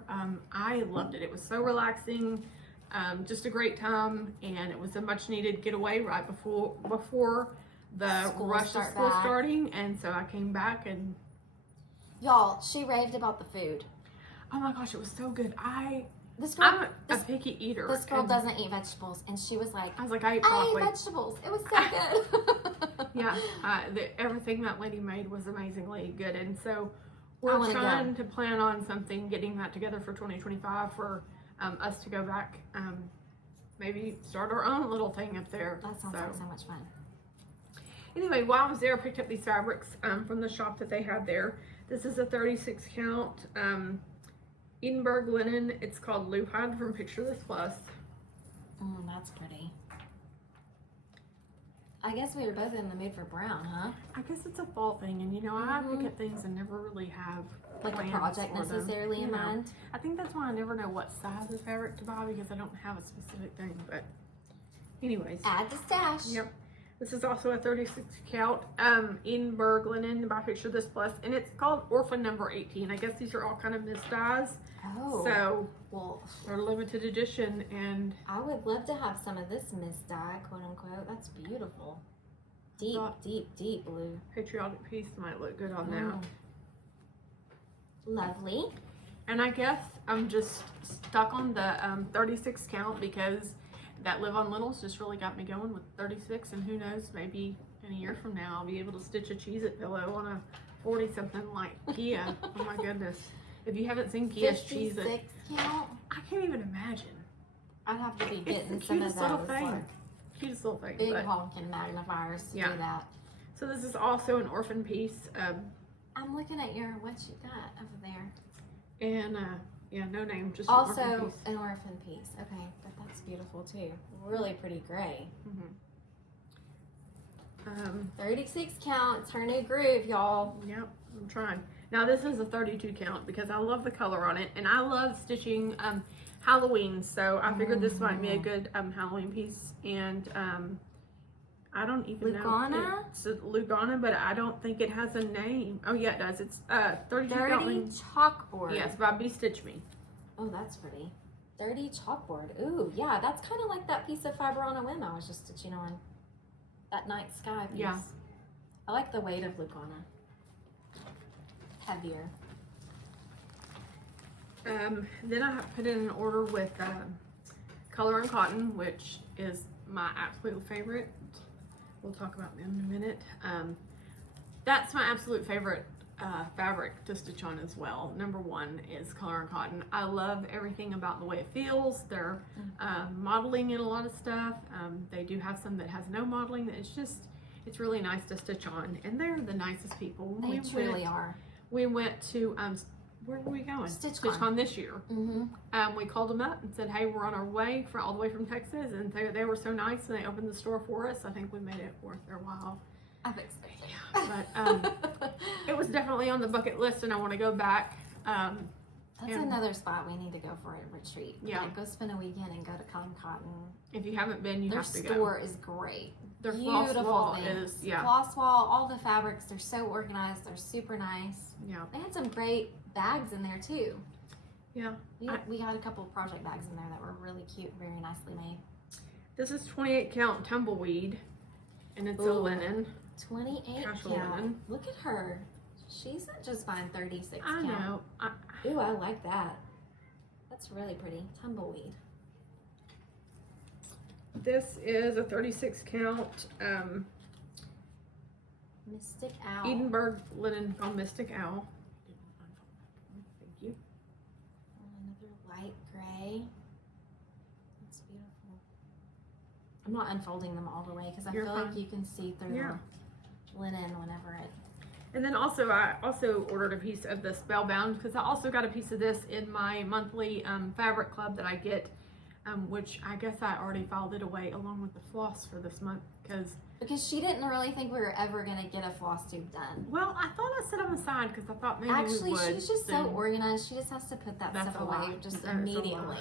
I loved it. It was so relaxing, just a great time, and it was a much needed getaway right before the rush of school starting, and so I came back and... Y'all, she raved about the food. Oh my gosh, it was so good. I'm a picky eater. This girl doesn't eat vegetables, and she was like, I was like, I ate vegetables. It was so good. Yeah, everything that lady made was amazingly good, and so we're trying to plan on getting that together for 2025 for us to go back, maybe start our own little thing up there. That sounds like so much fun. Anyway, while I was there, I picked up these fabrics from the shop that they had there. This is a 36 count Edinburgh linen. It's called Lupine from Picture This Plus. That's pretty. I guess we were both in the mood for brown, huh? I guess it's a fall thing, and you know, I pick up things and never really have like a project necessarily in mind. I think that's why I never know what size of fabric to buy because I don't have a specific thing. But anyways, add to stash. Yep. This is also a 36 count Edinburgh linen by Picture This Plus, and it's called Orphan number 18. I guess these are all kind of missed dyes. Oh. So, well, they're limited edition, and I would love to have some of this missed dye, quote unquote. That's beautiful. Deep, deep blue. Patriotic piece might look good on that. Lovely. And I guess I'm just stuck on the 36 count because that Live on Littles just really got me going with 36, and who knows, maybe in a year from now I'll be able to stitch a Cheez-It pillow on a 40 something like Kia. Oh my goodness. If you haven't seen Kia's Cheez-It, 56 count? I can't even imagine. I'd have to be getting some of those. Cutest little thing. Big honking magnifiers to do that. So this is also an orphan piece. I'm looking at what you got over there. And yeah, no name, just also an orphan piece. An orphan piece. Okay, but that's beautiful too. Really pretty gray. 36 count. It's her new groove, y'all. Yep, I'm trying. Now this is a 32 count because I love the color on it, and I love stitching Halloween, so I figured this might be a good Halloween piece. And I don't even know. It's Lugana, but I don't think it has a name. Oh yeah, it does. It's 32 count. Chalkboard. Yes, by Be Stitch Me. Oh, that's pretty. 30 chalkboard. Ooh, yeah, that's kind of like that piece of fiber on a whim I was just stitching on. That night sky piece. Yeah. I like the weight of Lugana. Heavier. Then I put in an order with Color and Cotton, which is my absolute favorite. We'll talk about them in a minute. That's my absolute favorite fabric to stitch on as well. Number one is Color and Cotton. I love everything about the way it feels. They're modeling in a lot of stuff. They do have some that has no modeling. It's really nice to stitch on, and they're the nicest people. They truly are. We went to where were we going? StitchCon this year. We called them up and said, hey, we're on our way all the way from Texas, and they were so nice, and they opened the store for us. I think we made it worth their while. I think so. Yeah, but it was definitely on the bucket list, and I want to go back. That's another spot we need to go for a retreat. Yeah. Like, go spend a weekend and go to Color and Cotton. If you haven't been, you have to go. Their store is great. Their beautiful floss wall things. is, yeah. Floss wall, all the fabrics, they're so organized. They're super nice. Yeah. They had some great bags in there too. Yeah. We got a couple of project bags in there that were really cute, very nicely made. This is 28 count tumbleweed, and it's a linen. 28 casual count. linen. Look at her. She's not just fine 36 I count. know. Ooh, I like that. That's really pretty. Tumbleweed. This is a 36 count Mystic Owl. Edinburgh linen called Mystic Owl. Thank you. Another light gray. That's beautiful. I'm not unfolding them all the way because I feel like you can see through the linen whenever it. And then also, I also ordered a piece of the Spellbound because I also got a piece of this in my monthly fabric club that I get, which I guess I already filed it away along with the floss for this month because she didn't really think we were ever going to get a Flosstube done. Well, I thought I set them aside because I thought maybe actually we would. She's just so organized. She just has to put that stuff away just immediately.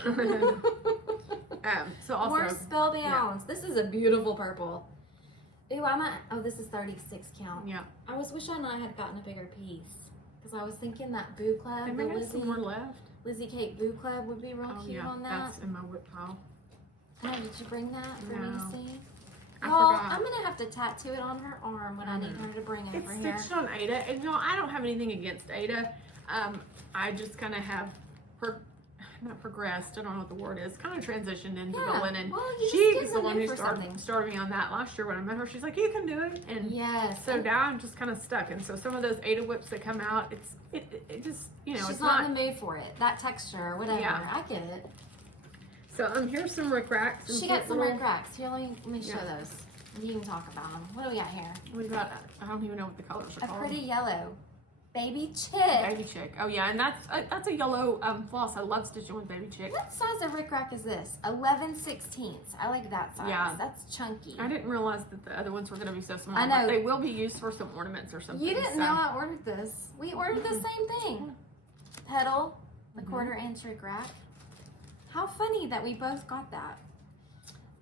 So also more Spellbounds. This is a beautiful purple. Ooh, oh, this is 36 count. Yeah. I wish I had gotten a bigger piece because I was thinking that Boo Club, and maybe some more left. Lizzie Kate Boo Club would be real cute on that. That's in my whip pile. Oh, did you bring that for me to see? I well, forgot. I'm gonna have to tattoo it on her arm when I need her to bring it over here. It's stitched on Ada, and I don't have anything against Ada. I just kind of have not progressed. I don't know what the word is. Kind of transitioned into the linen. Well, she's the one who started me on that last year when I met her. She's like, "You can do it," and so now I'm just kind of stuck. And so some of those Ada whips that come out, it just she's it's not in the mood for it. That texture or whatever. Yeah. I get it. So here's some rickrack. She got some rickracks. Here, let me show those. You can talk about them. What do we got here? We got. I don't even know what the colors are called. A pretty yellow. Baby chick. Baby chick. Oh yeah, and that's a yellow floss. I love stitching with baby chick. What size of rickrack is this? 11/16. I like that size. Yeah. That's chunky. I didn't realize that the other ones were going to be so small. I know. But they will be used for some ornaments or something. You didn't know I ordered this. We ordered the same thing. Petal, the 1/4 inch rickrack. How funny that we both got that.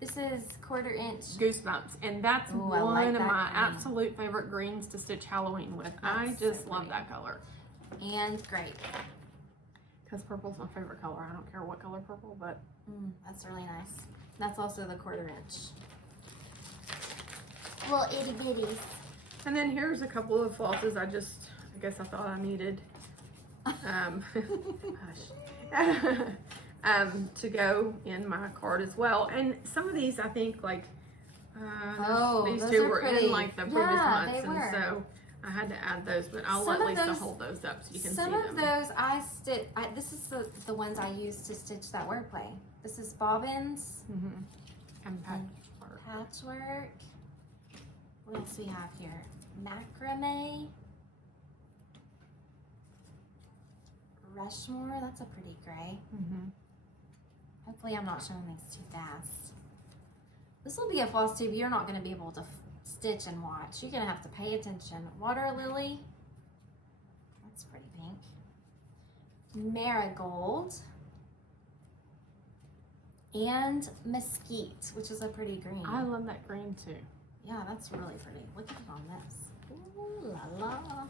This is 1/4 inch. Goosebumps. And that's one of my absolute favorite greens to stitch Halloween with. I just love that color. And great. Because purple's my favorite color. I don't care what color purple, but. That's really nice. That's also the 1/4 inch. Little itty bitties. And then here's a couple of flosses I guess I thought I needed. To go in my card as well, and some of these I think like these two were in like the previous months, and so I had to add those. But I'll let Lisa hold those up so you can see them. Some of those I stitch. This is the ones I use to stitch that wordplay. This is bobbins and patchwork. Patchwork. What else we have here? Macrame. Rushmore. That's a pretty gray. Hopefully I'm not showing these too fast. This will be a floss tube you're not going to be able to stitch and watch. You're going to have to pay attention. Water lily. That's pretty pink. Marigold. And mesquite, which is a pretty green. I love that green too. Yeah, that's really pretty. Look at it on this. Ooh la la.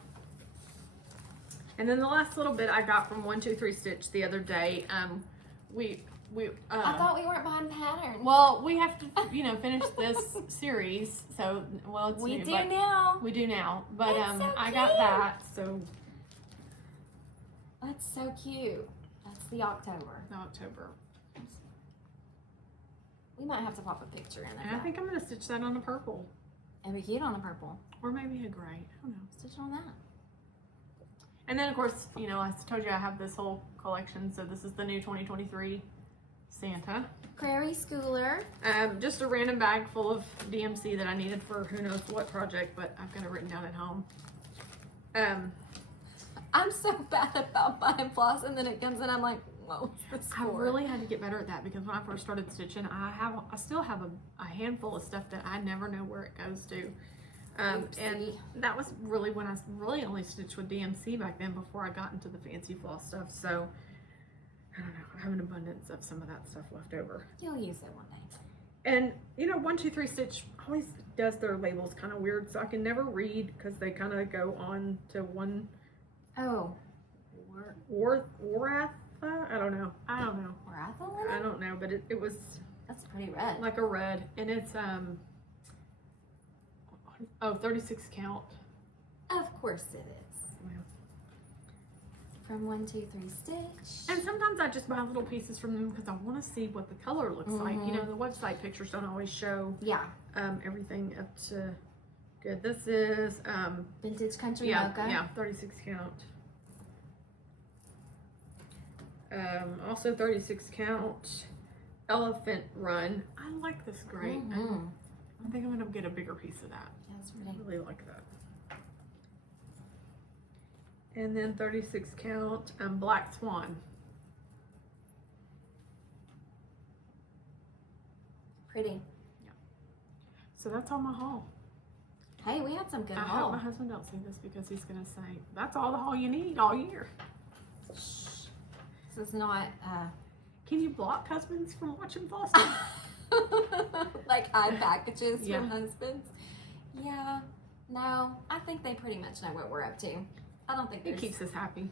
And then the last little bit I got from 1-2-3 Stitch the other day. I thought we weren't behind patterns. Well, we have to, finish this series. So, it's we new, do now. We do now, but so I got that. So that's so cute. That's the October. The October. We might have to pop a picture in of And that. I think I'm going to stitch that on a purple. It'd be cute on a purple. Or maybe a gray. I don't know. Stitch on that. And then, of course, you know, I told you I have this whole collection. So this is the new 2023 Santa. Prairie Schooler. Just a random bag full of DMC that I needed for who knows what project, but I've got it written down at home. I'm so bad about buying floss, and then it comes in, I'm like, whoa, what's this I for? really had to get better at that because when I first started stitching, I still have a handful of stuff that I never know where it goes to. And that was really when I really only stitched with DMC back then before I got into the fancy floss stuff. So I don't know, I have an abundance of some of that stuff left over. You'll use it one day. And you know, 1, 2, 3 Stitch always does their labels kind of weird, so I can never read because they kind of go on to one. Oh, Waratha? I don't know. Waratha? I don't know, but it was That's pretty red. like a red, and it's 36 count. Of course it is. Yeah. From 1, 2, 3 Stitch. And sometimes I just buy little pieces from them because I want to see what the color looks like. You know, the website pictures don't always show everything up to good. This is Vintage Country Mocha. Yeah, 36 count. Also 36 count Elephant Run. I like this gray. I think I'm gonna get a bigger piece of that. Yeah, that's pretty. I really like that. And then 36 count Black Swan. Pretty. Yeah. So that's all my haul. Hey, we had some good I haul. hope my husband don't see this because he's gonna say that's all the haul you need all year. Shh. This is not Can you block husbands from watching Flosstube? like eye packages Yeah. from husbands. Yeah. No, I think they pretty much know what we're up to. I don't think It there's... keeps us happy.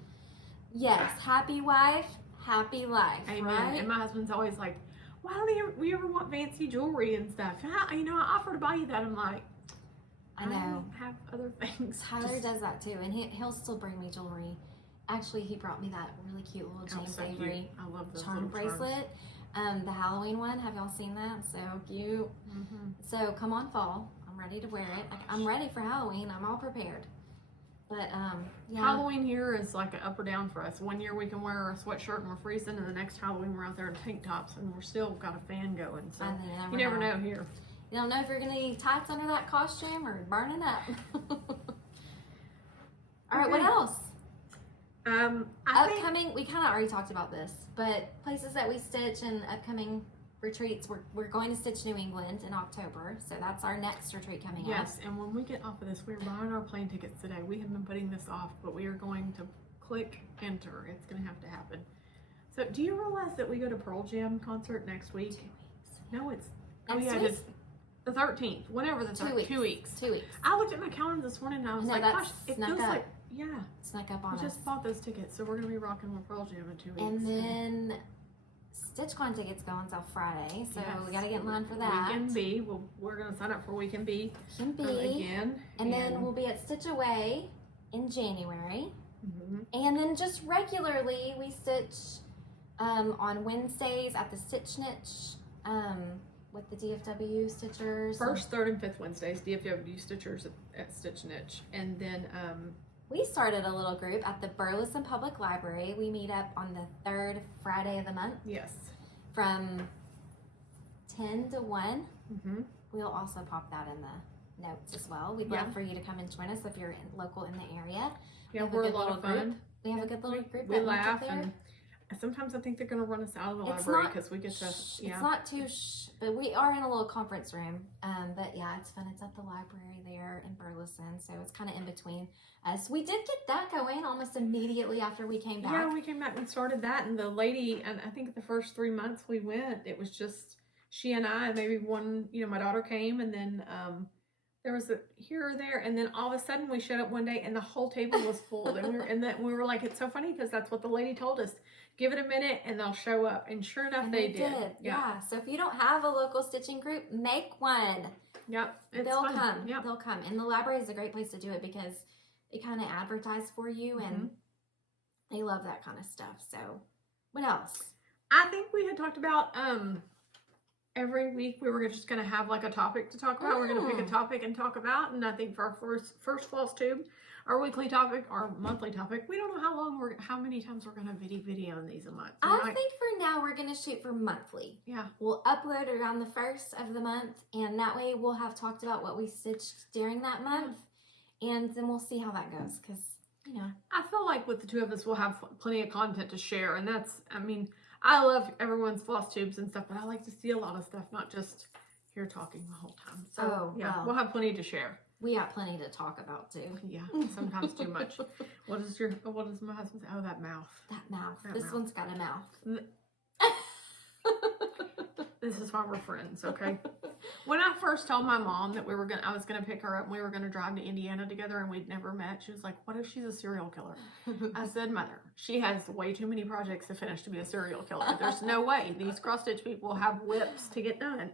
Yes, happy wife, happy life. Amen. Right? And my husband's always like, why don't we ever want fancy jewelry and stuff? And I offer to buy you that. I'm like, I know. have other things. Tyler does that too, and he'll still bring me jewelry. Actually, he brought me that really cute little James so Avery cute. I love those charm little charms. bracelet. The Halloween one. Have y'all seen that? So cute. So come on, fall. I'm ready to wear it. I'm ready for Halloween. I'm all prepared. But yeah. Halloween here is like an up or down for us. One year we can wear a sweatshirt and we're freezing, and the next Halloween we're out there in tank tops and we're still got a fan going. So you never know here. You don't know if you're gonna need tights under that costume or burning up. All right, what else? Upcoming, we kind of already talked about this, but places that we stitch and upcoming retreats, we're going to stitch New England in October, so that's our next retreat coming up. Yes, and when we get off of this, we're buying our plane tickets today. We have been putting this off, but we are going to click enter. It's going to have to happen. So, do you realize that we go to Pearl Jam concert next week? 2 weeks. No, it's Next week? the 13th. Whenever the 2 weeks. 2 weeks. 2 weeks. I looked at my calendar this morning and I was No, like, that's gosh, it snuck feels up. like, yeah. Snuck up on We us. just bought those tickets, so we're going to be rocking with Pearl Jam in 2 weeks. And then StitchCon tickets go until Friday, so we got to get in line for that. Weekend B. We're going to sign up for Weekend B Weekend B. again. And then we'll be at Stitch Away in January. Mm-hmm. And then just regularly we stitch on Wednesdays at the Stitch Niche with the DFW Stitchers. First, third, and fifth Wednesdays, DFW Stitchers at Stitch Niche. And then we started a little group at the Burleson Public Library. We meet up on the third Friday of the month. Yes. From 10 to 1. Mm-hmm. We'll also pop that in the notes as well. We'd love for you to come and join us if you're local in the area. Yeah, we're a lot of fun. We have a good little group. We laugh, and sometimes I think they're going to run us out of the library because we get to. Yeah. It's not too, but we are in a little conference room. But yeah, it's fun. It's at the library there in Burleson, so it's kind of in between us. We did get that going almost immediately after we came back. Yeah, we came back and started that, and the lady, and I think the first 3 months we went, it was just she and I, and maybe one, my daughter came, and then there was a here or there, and then all of a sudden we showed up one day and the whole table was full. And we were like, it's so funny because that's what the lady told us. Give it a minute and they'll show up. And sure enough, And they did. Yeah. So if you don't have a local stitching group, make one. Yep. They'll come. Yep. They'll come. And the library is a great place to do it because they kind of advertise for you and they love that kind of stuff. So What else? I think we had talked about every week we were just going to have like a topic to talk about. We're going to pick a topic and talk about. And I think for our first floss tube, our weekly topic, our monthly topic, we don't know how many times we're going to video in these a month. I think for now we're going to shoot for monthly. Yeah. We'll upload around the 1st of the month, and that way we'll have talked about what we stitched during that month, and then we'll see how that goes, because, you know. I feel like with the two of us, we'll have plenty of content to share, and that's, I mean, I love everyone's floss tubes and stuff, but I like to see a lot of stuff, not just here talking the whole time. So, yeah, we'll have plenty to share. We got plenty to talk about, too. Yeah, sometimes too much. What does my husband say? Oh, that mouth. That mouth. This one's got a mouth. This is why we're friends, okay? When I first told my mom that I was gonna pick her up and we were gonna drive to Indiana together and we'd never met, she was like, "What if she's a serial killer?" I said, "Mother, she has way too many projects to finish to be a serial killer. There's no way these cross stitch people have whips to get done."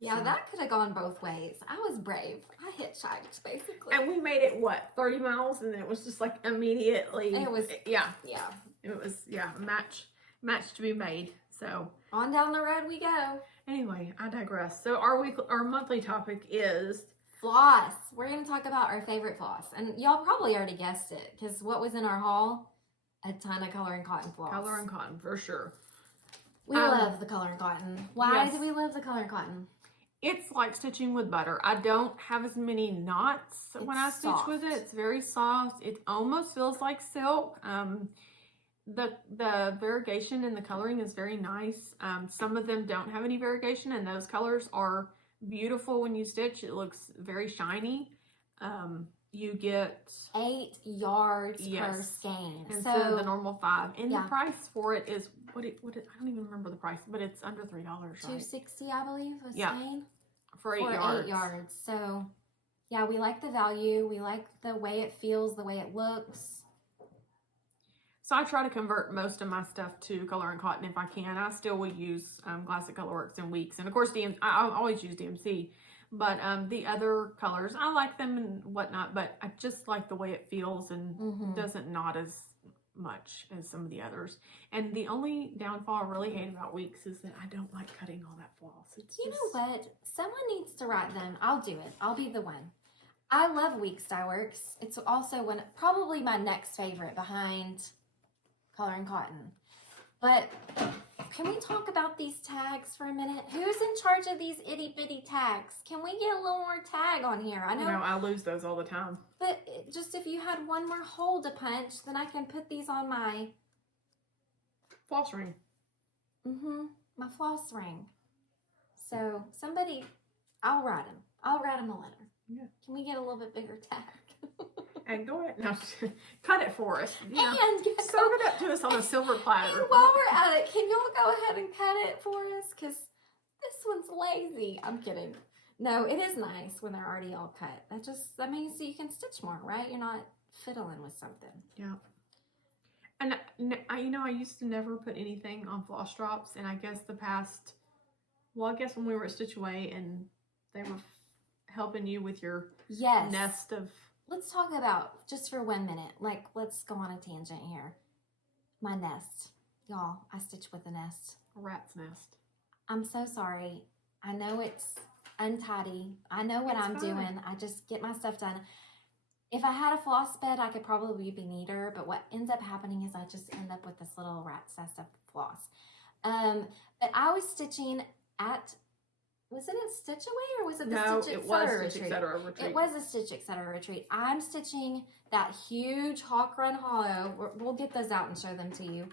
Yeah, so that could have gone both ways. I was brave. I hitchhiked, basically. And we made it, 30 miles? And then it was just like immediately. It was, yeah. Yeah. It was, a match to be made. So. On down the road we go. Anyway, I digress. So our monthly topic is. Floss. We're going to talk about our favorite floss. And y'all probably already guessed it, because what was in our haul? A ton of color and cotton floss. Color and cotton, for sure. We love the color and cotton. Why do we love the color and cotton? It's like stitching with butter. I don't have as many knots when I stitch with it. It's very soft. It almost feels like silk. The variegation in the coloring is very nice. Some of them don't have any variegation, and those colors are beautiful when you stitch. It looks very shiny. You get 8 yards per skein instead of the normal 5. And the price for it is I don't even remember the price, but it's under $3, right? $2.60, I believe, a skein. For 8 yards. 8 yards. So, yeah, we like the value. We like the way it feels, the way it looks. So I try to convert most of my stuff to color and cotton if I can. I still will use Classic Colorworks and Weeks. And, of course, I always use DMC. But the other colors, I like them and whatnot. But I just like the way it feels and doesn't knot as much as some of the others. And the only downfall I really hate about Weeks is that I don't like cutting all that floss. You know what? Someone needs to write them. I'll do it. I'll be the one. I love Weeks Dye Works. It's also probably my next favorite behind Color and Cotton. But can we talk about these tags for a minute? Who's in charge of these itty bitty tags? Can we get a little more tag on here? I know I lose those all the time. But just if you had one more hole to punch, then I can put these on my floss ring. My floss ring. So I'll write him. I'll write him a letter. Yeah. Can we get a little bit bigger tag? And go ahead now, cut it for us. And serve it up to us on a silver platter. And while we're at it, can y'all go ahead and cut it for us? Because this one's lazy. I'm kidding. No, it is nice when they're already all cut. That means that you can stitch more, right? You're not fiddling with something. Yeah. And I used to never put anything on floss drops, and I guess I guess when we were at Stitch Away and they were helping you with your nest of. Let's talk about, just for 1 minute, let's go on a tangent here. My nest. Y'all, I stitch with a nest. A rat's nest. I'm so sorry. I know it's untidy. I know what I'm doing. I just get my stuff done. If I had a floss bed, I could probably be neater, but what ends up happening is I just end up with this little rat's nest of floss. But I was stitching at... Was it a Stitch Away or was it the Stitch Etc. retreat? It was a Stitch Etc. retreat. I'm stitching that huge Hawk Run Hollow. We'll get those out and show them to you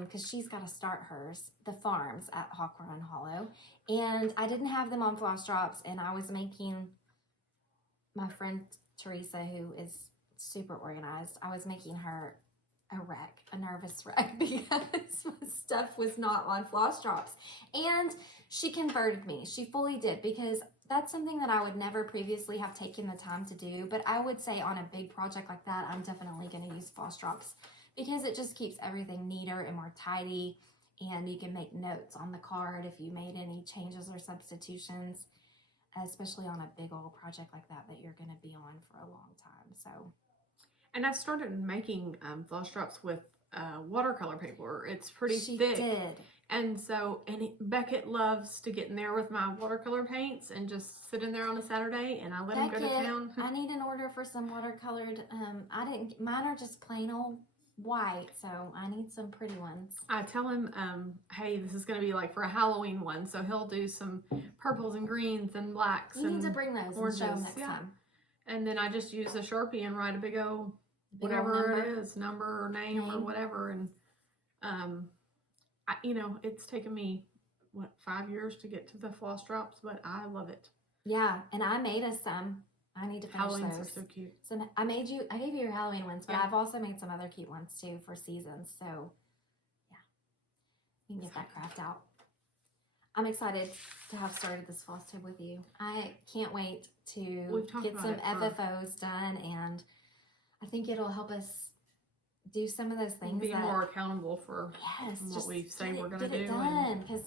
because she's got to start hers, the farms at Hawk Run Hollow. And I didn't have them on floss drops, and I was making my friend Teresa, who is super organized, I was making her a nervous wreck because my stuff was not on floss drops. And she converted me. She fully did, because that's something that I would never previously have taken the time to do. But I would say on a big project like that, I'm definitely going to use floss drops because it just keeps everything neater and more tidy. And you can make notes on the card if you made any changes or substitutions, especially on a big old project like that you're going to be on for a long time. So. And I've started making floss drops with watercolor paper. It's pretty She thick. did. And so, Beckett loves to get in there with my watercolor paints and just sit in there on a Saturday, and I let him go to town. I need an order for some watercolored. Mine are just plain old white, so I need some pretty ones. I tell him, hey, this is going to be like for a Halloween one, so he'll do some purples and greens and blacks. You need to bring those oranges. and show them next time. And then I just use a Sharpie and write a big old whatever it is, number or name or whatever. And, you know, it's taken me, 5 years to get to the floss drops, but I love it. Yeah, and I made us some. I need to finish Halloween's those. are so cute. So I gave you your Halloween ones, but I've also made some other cute ones too for seasons. So, yeah, you can get that craft out. I'm excited to have started this Flosstube with you. I can't wait to get some FFOs done, and I think it'll help us do some of those things. Be more accountable for what we say we're going to do. Get it done, because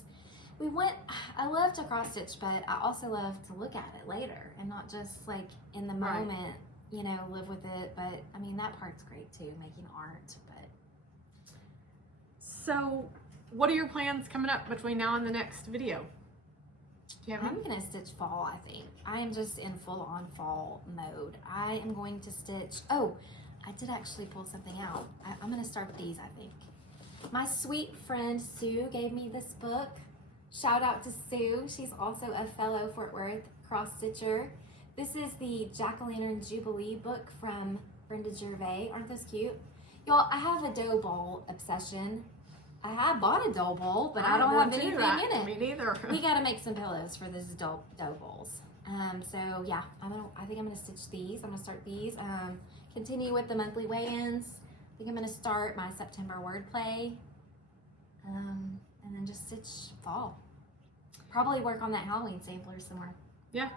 I love to cross stitch, but I also love to look at it later and not just like in the moment, you know, live with it. But I mean, that part's great too, making art. But so, what are your plans coming up between now and the next video? Do you have I'm going to stitch fall, I think. I am just in full-on fall mode. I am going to stitch... Oh, I did actually pull something out. I'm going to start with these, I think. My sweet friend Sue gave me this book. Shout out to Sue. She's also a fellow Fort Worth cross-stitcher. This is the Jack-o'-lantern Jubilee book from Brenda Gervais. Aren't those cute? Y'all, I have a dough ball obsession. I have bought a dough bowl, but I don't have anything in it. Me neither. We got to make some pillows for these dough bowls. So yeah, I think I'm gonna stitch these. I'm gonna start these. Continue with the monthly weigh-ins. I think I'm gonna start my September wordplay, and then just stitch fall. Probably work on that Halloween sampler somewhere. Yeah.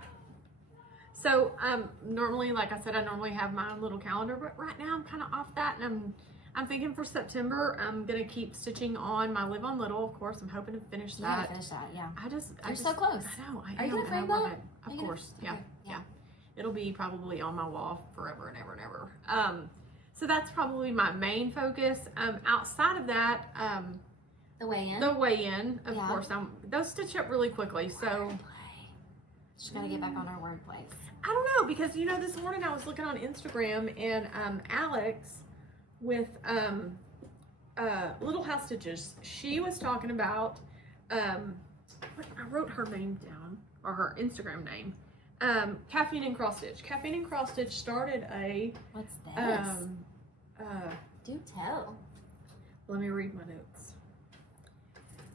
So normally, like I said, I normally have my own little calendar, but right now I'm kind of off that, and I'm thinking for September, I'm going to keep stitching on my Live on Little. Of course, I'm hoping to finish that. You gotta finish that, yeah. You're so close. I know. Are you going to frame that? Of course, yeah. Okay. Yeah. It'll be probably on my wall forever and ever and ever. So that's probably my main focus. Outside of that, the weigh-in. Of course, those stitch up really quickly. So wordplay. Just got to get back on our wordplay. I don't know, because, you know, this morning I was looking on Instagram, and Alex with Little House Stitches, she was talking about I wrote her name down, or her Instagram name, Caffeine and Cross Stitch. Caffeine and Cross Stitch started a What's this? Do tell. Let me read my notes.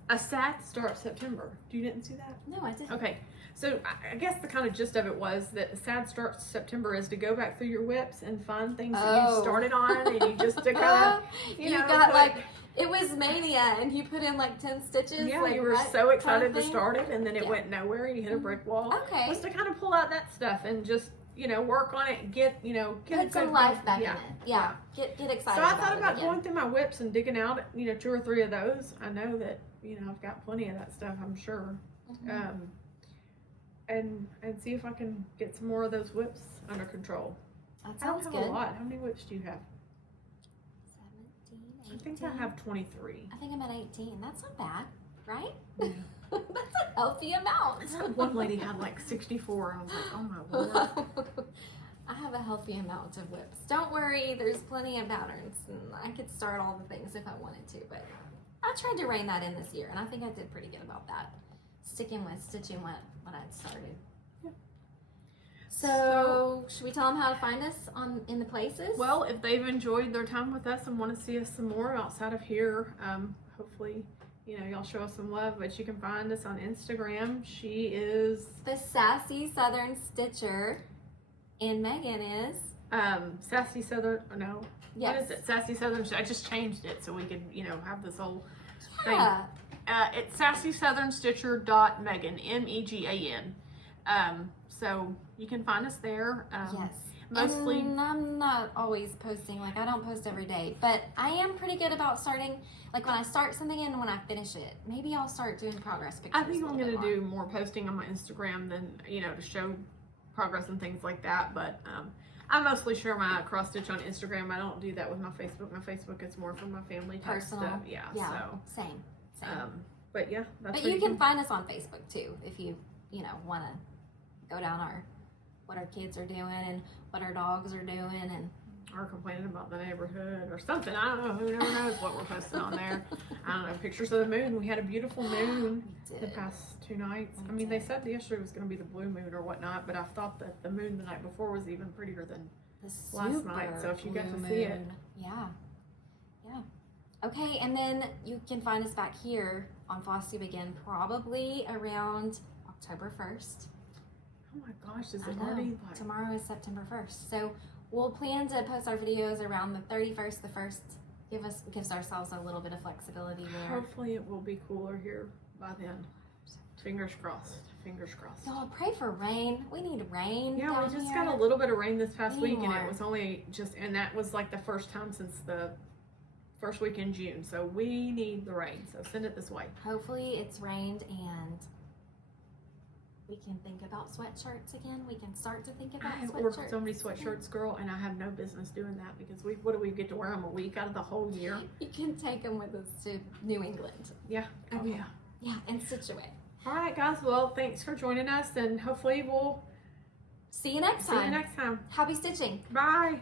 A SAT starts September. You didn't see that? No, I didn't. Okay. So I guess the kind of gist of it was that SAD starts September is to go back through your whips and find things that you started on, and you just to kind of, you know, got like, it was mania, and you put in like 10 stitches. Yeah, like, you were so excited to start it, and then it went nowhere, and you hit a brick wall. Okay. Was to kind of pull out that stuff and just, you know, work on it, get put some life back in it. Yeah. Get excited. So I thought about going through my whips and digging out, you know, 2 or 3 of those. I know that, you know, I've got plenty of that stuff, I'm sure. Mm-hmm. And see if I can get some more of those whips under control. That sounds good. I don't have a lot. How many whips do you have? 17, 18. I think I have 23. I think I'm at 18. That's not bad, right? Yeah. That's a healthy amount. One lady had like 64. I was like, oh my lord. I have a healthy amount of whips. Don't worry, there's plenty of patterns, and I could start all the things if I wanted to, but I tried to rein that in this year, and I think I did pretty good about that. Sticking with stitching what I'd started. Yeah. So should we tell them how to find us in the places? Well, if they've enjoyed their time with us and want to see us some more outside of here, hopefully, you know, y'all show us some love. But you can find us on Instagram. She is the Sassy Southern Stitcher, and Megan is Sassy Southern. No, yes. What is it? Sassy Southern. I just changed it so we could, you know, have this whole thing. It's sassysouthernstitcher.megan, MEGAN. So you can find us there. Yes. Mostly. And I'm not always posting, like I don't post every day, but I am pretty good about starting, like when I start something and when I finish it. Maybe I'll start doing progress pictures. I think I'm going to do more posting on my Instagram than, you know, to show progress and things like that. But I mostly share my cross stitch on Instagram. I don't do that with my Facebook. My Facebook is more for my family type Personal stuff. Yeah. So same. but yeah, that's But you can find us on Facebook too if you want to go down what our kids are doing and what our dogs are doing and or complaining about the neighborhood or something. I don't know. Who never knows what we're posting on there. I don't know. Pictures of the moon. We had a beautiful moon the past 2 nights. I mean, they said yesterday was going to be the blue moon or whatnot, but I thought that the moon the night before was even prettier than last night. So if you got to see it. Yeah. Okay, and then you can find us back here on Flosstube again probably around October 1st. Oh my gosh, is it already like... Tomorrow is September 1st. So we'll plan to post our videos around the 31st, the 1st. Gives ourselves a little bit of flexibility there. Hopefully it will be cooler here by then. Fingers crossed. Fingers crossed. Y'all pray for rain. We need rain. Yeah, we just got a little bit of rain this past week, and it was only and that was like the first time since the first week in June. So we need the rain. So send it this way. Hopefully it's rained and we can think about sweatshirts again. We can start to think about sweatshirts. I ordered so many sweatshirts, girl, and I have no business doing that because what do we get to wear them a week out of the whole year? You can take them with us to New England. Yeah. Oh, yeah. Yeah, and stitch away. All right, guys. Well, thanks for joining us, and hopefully we'll see you next time. Happy stitching. Bye.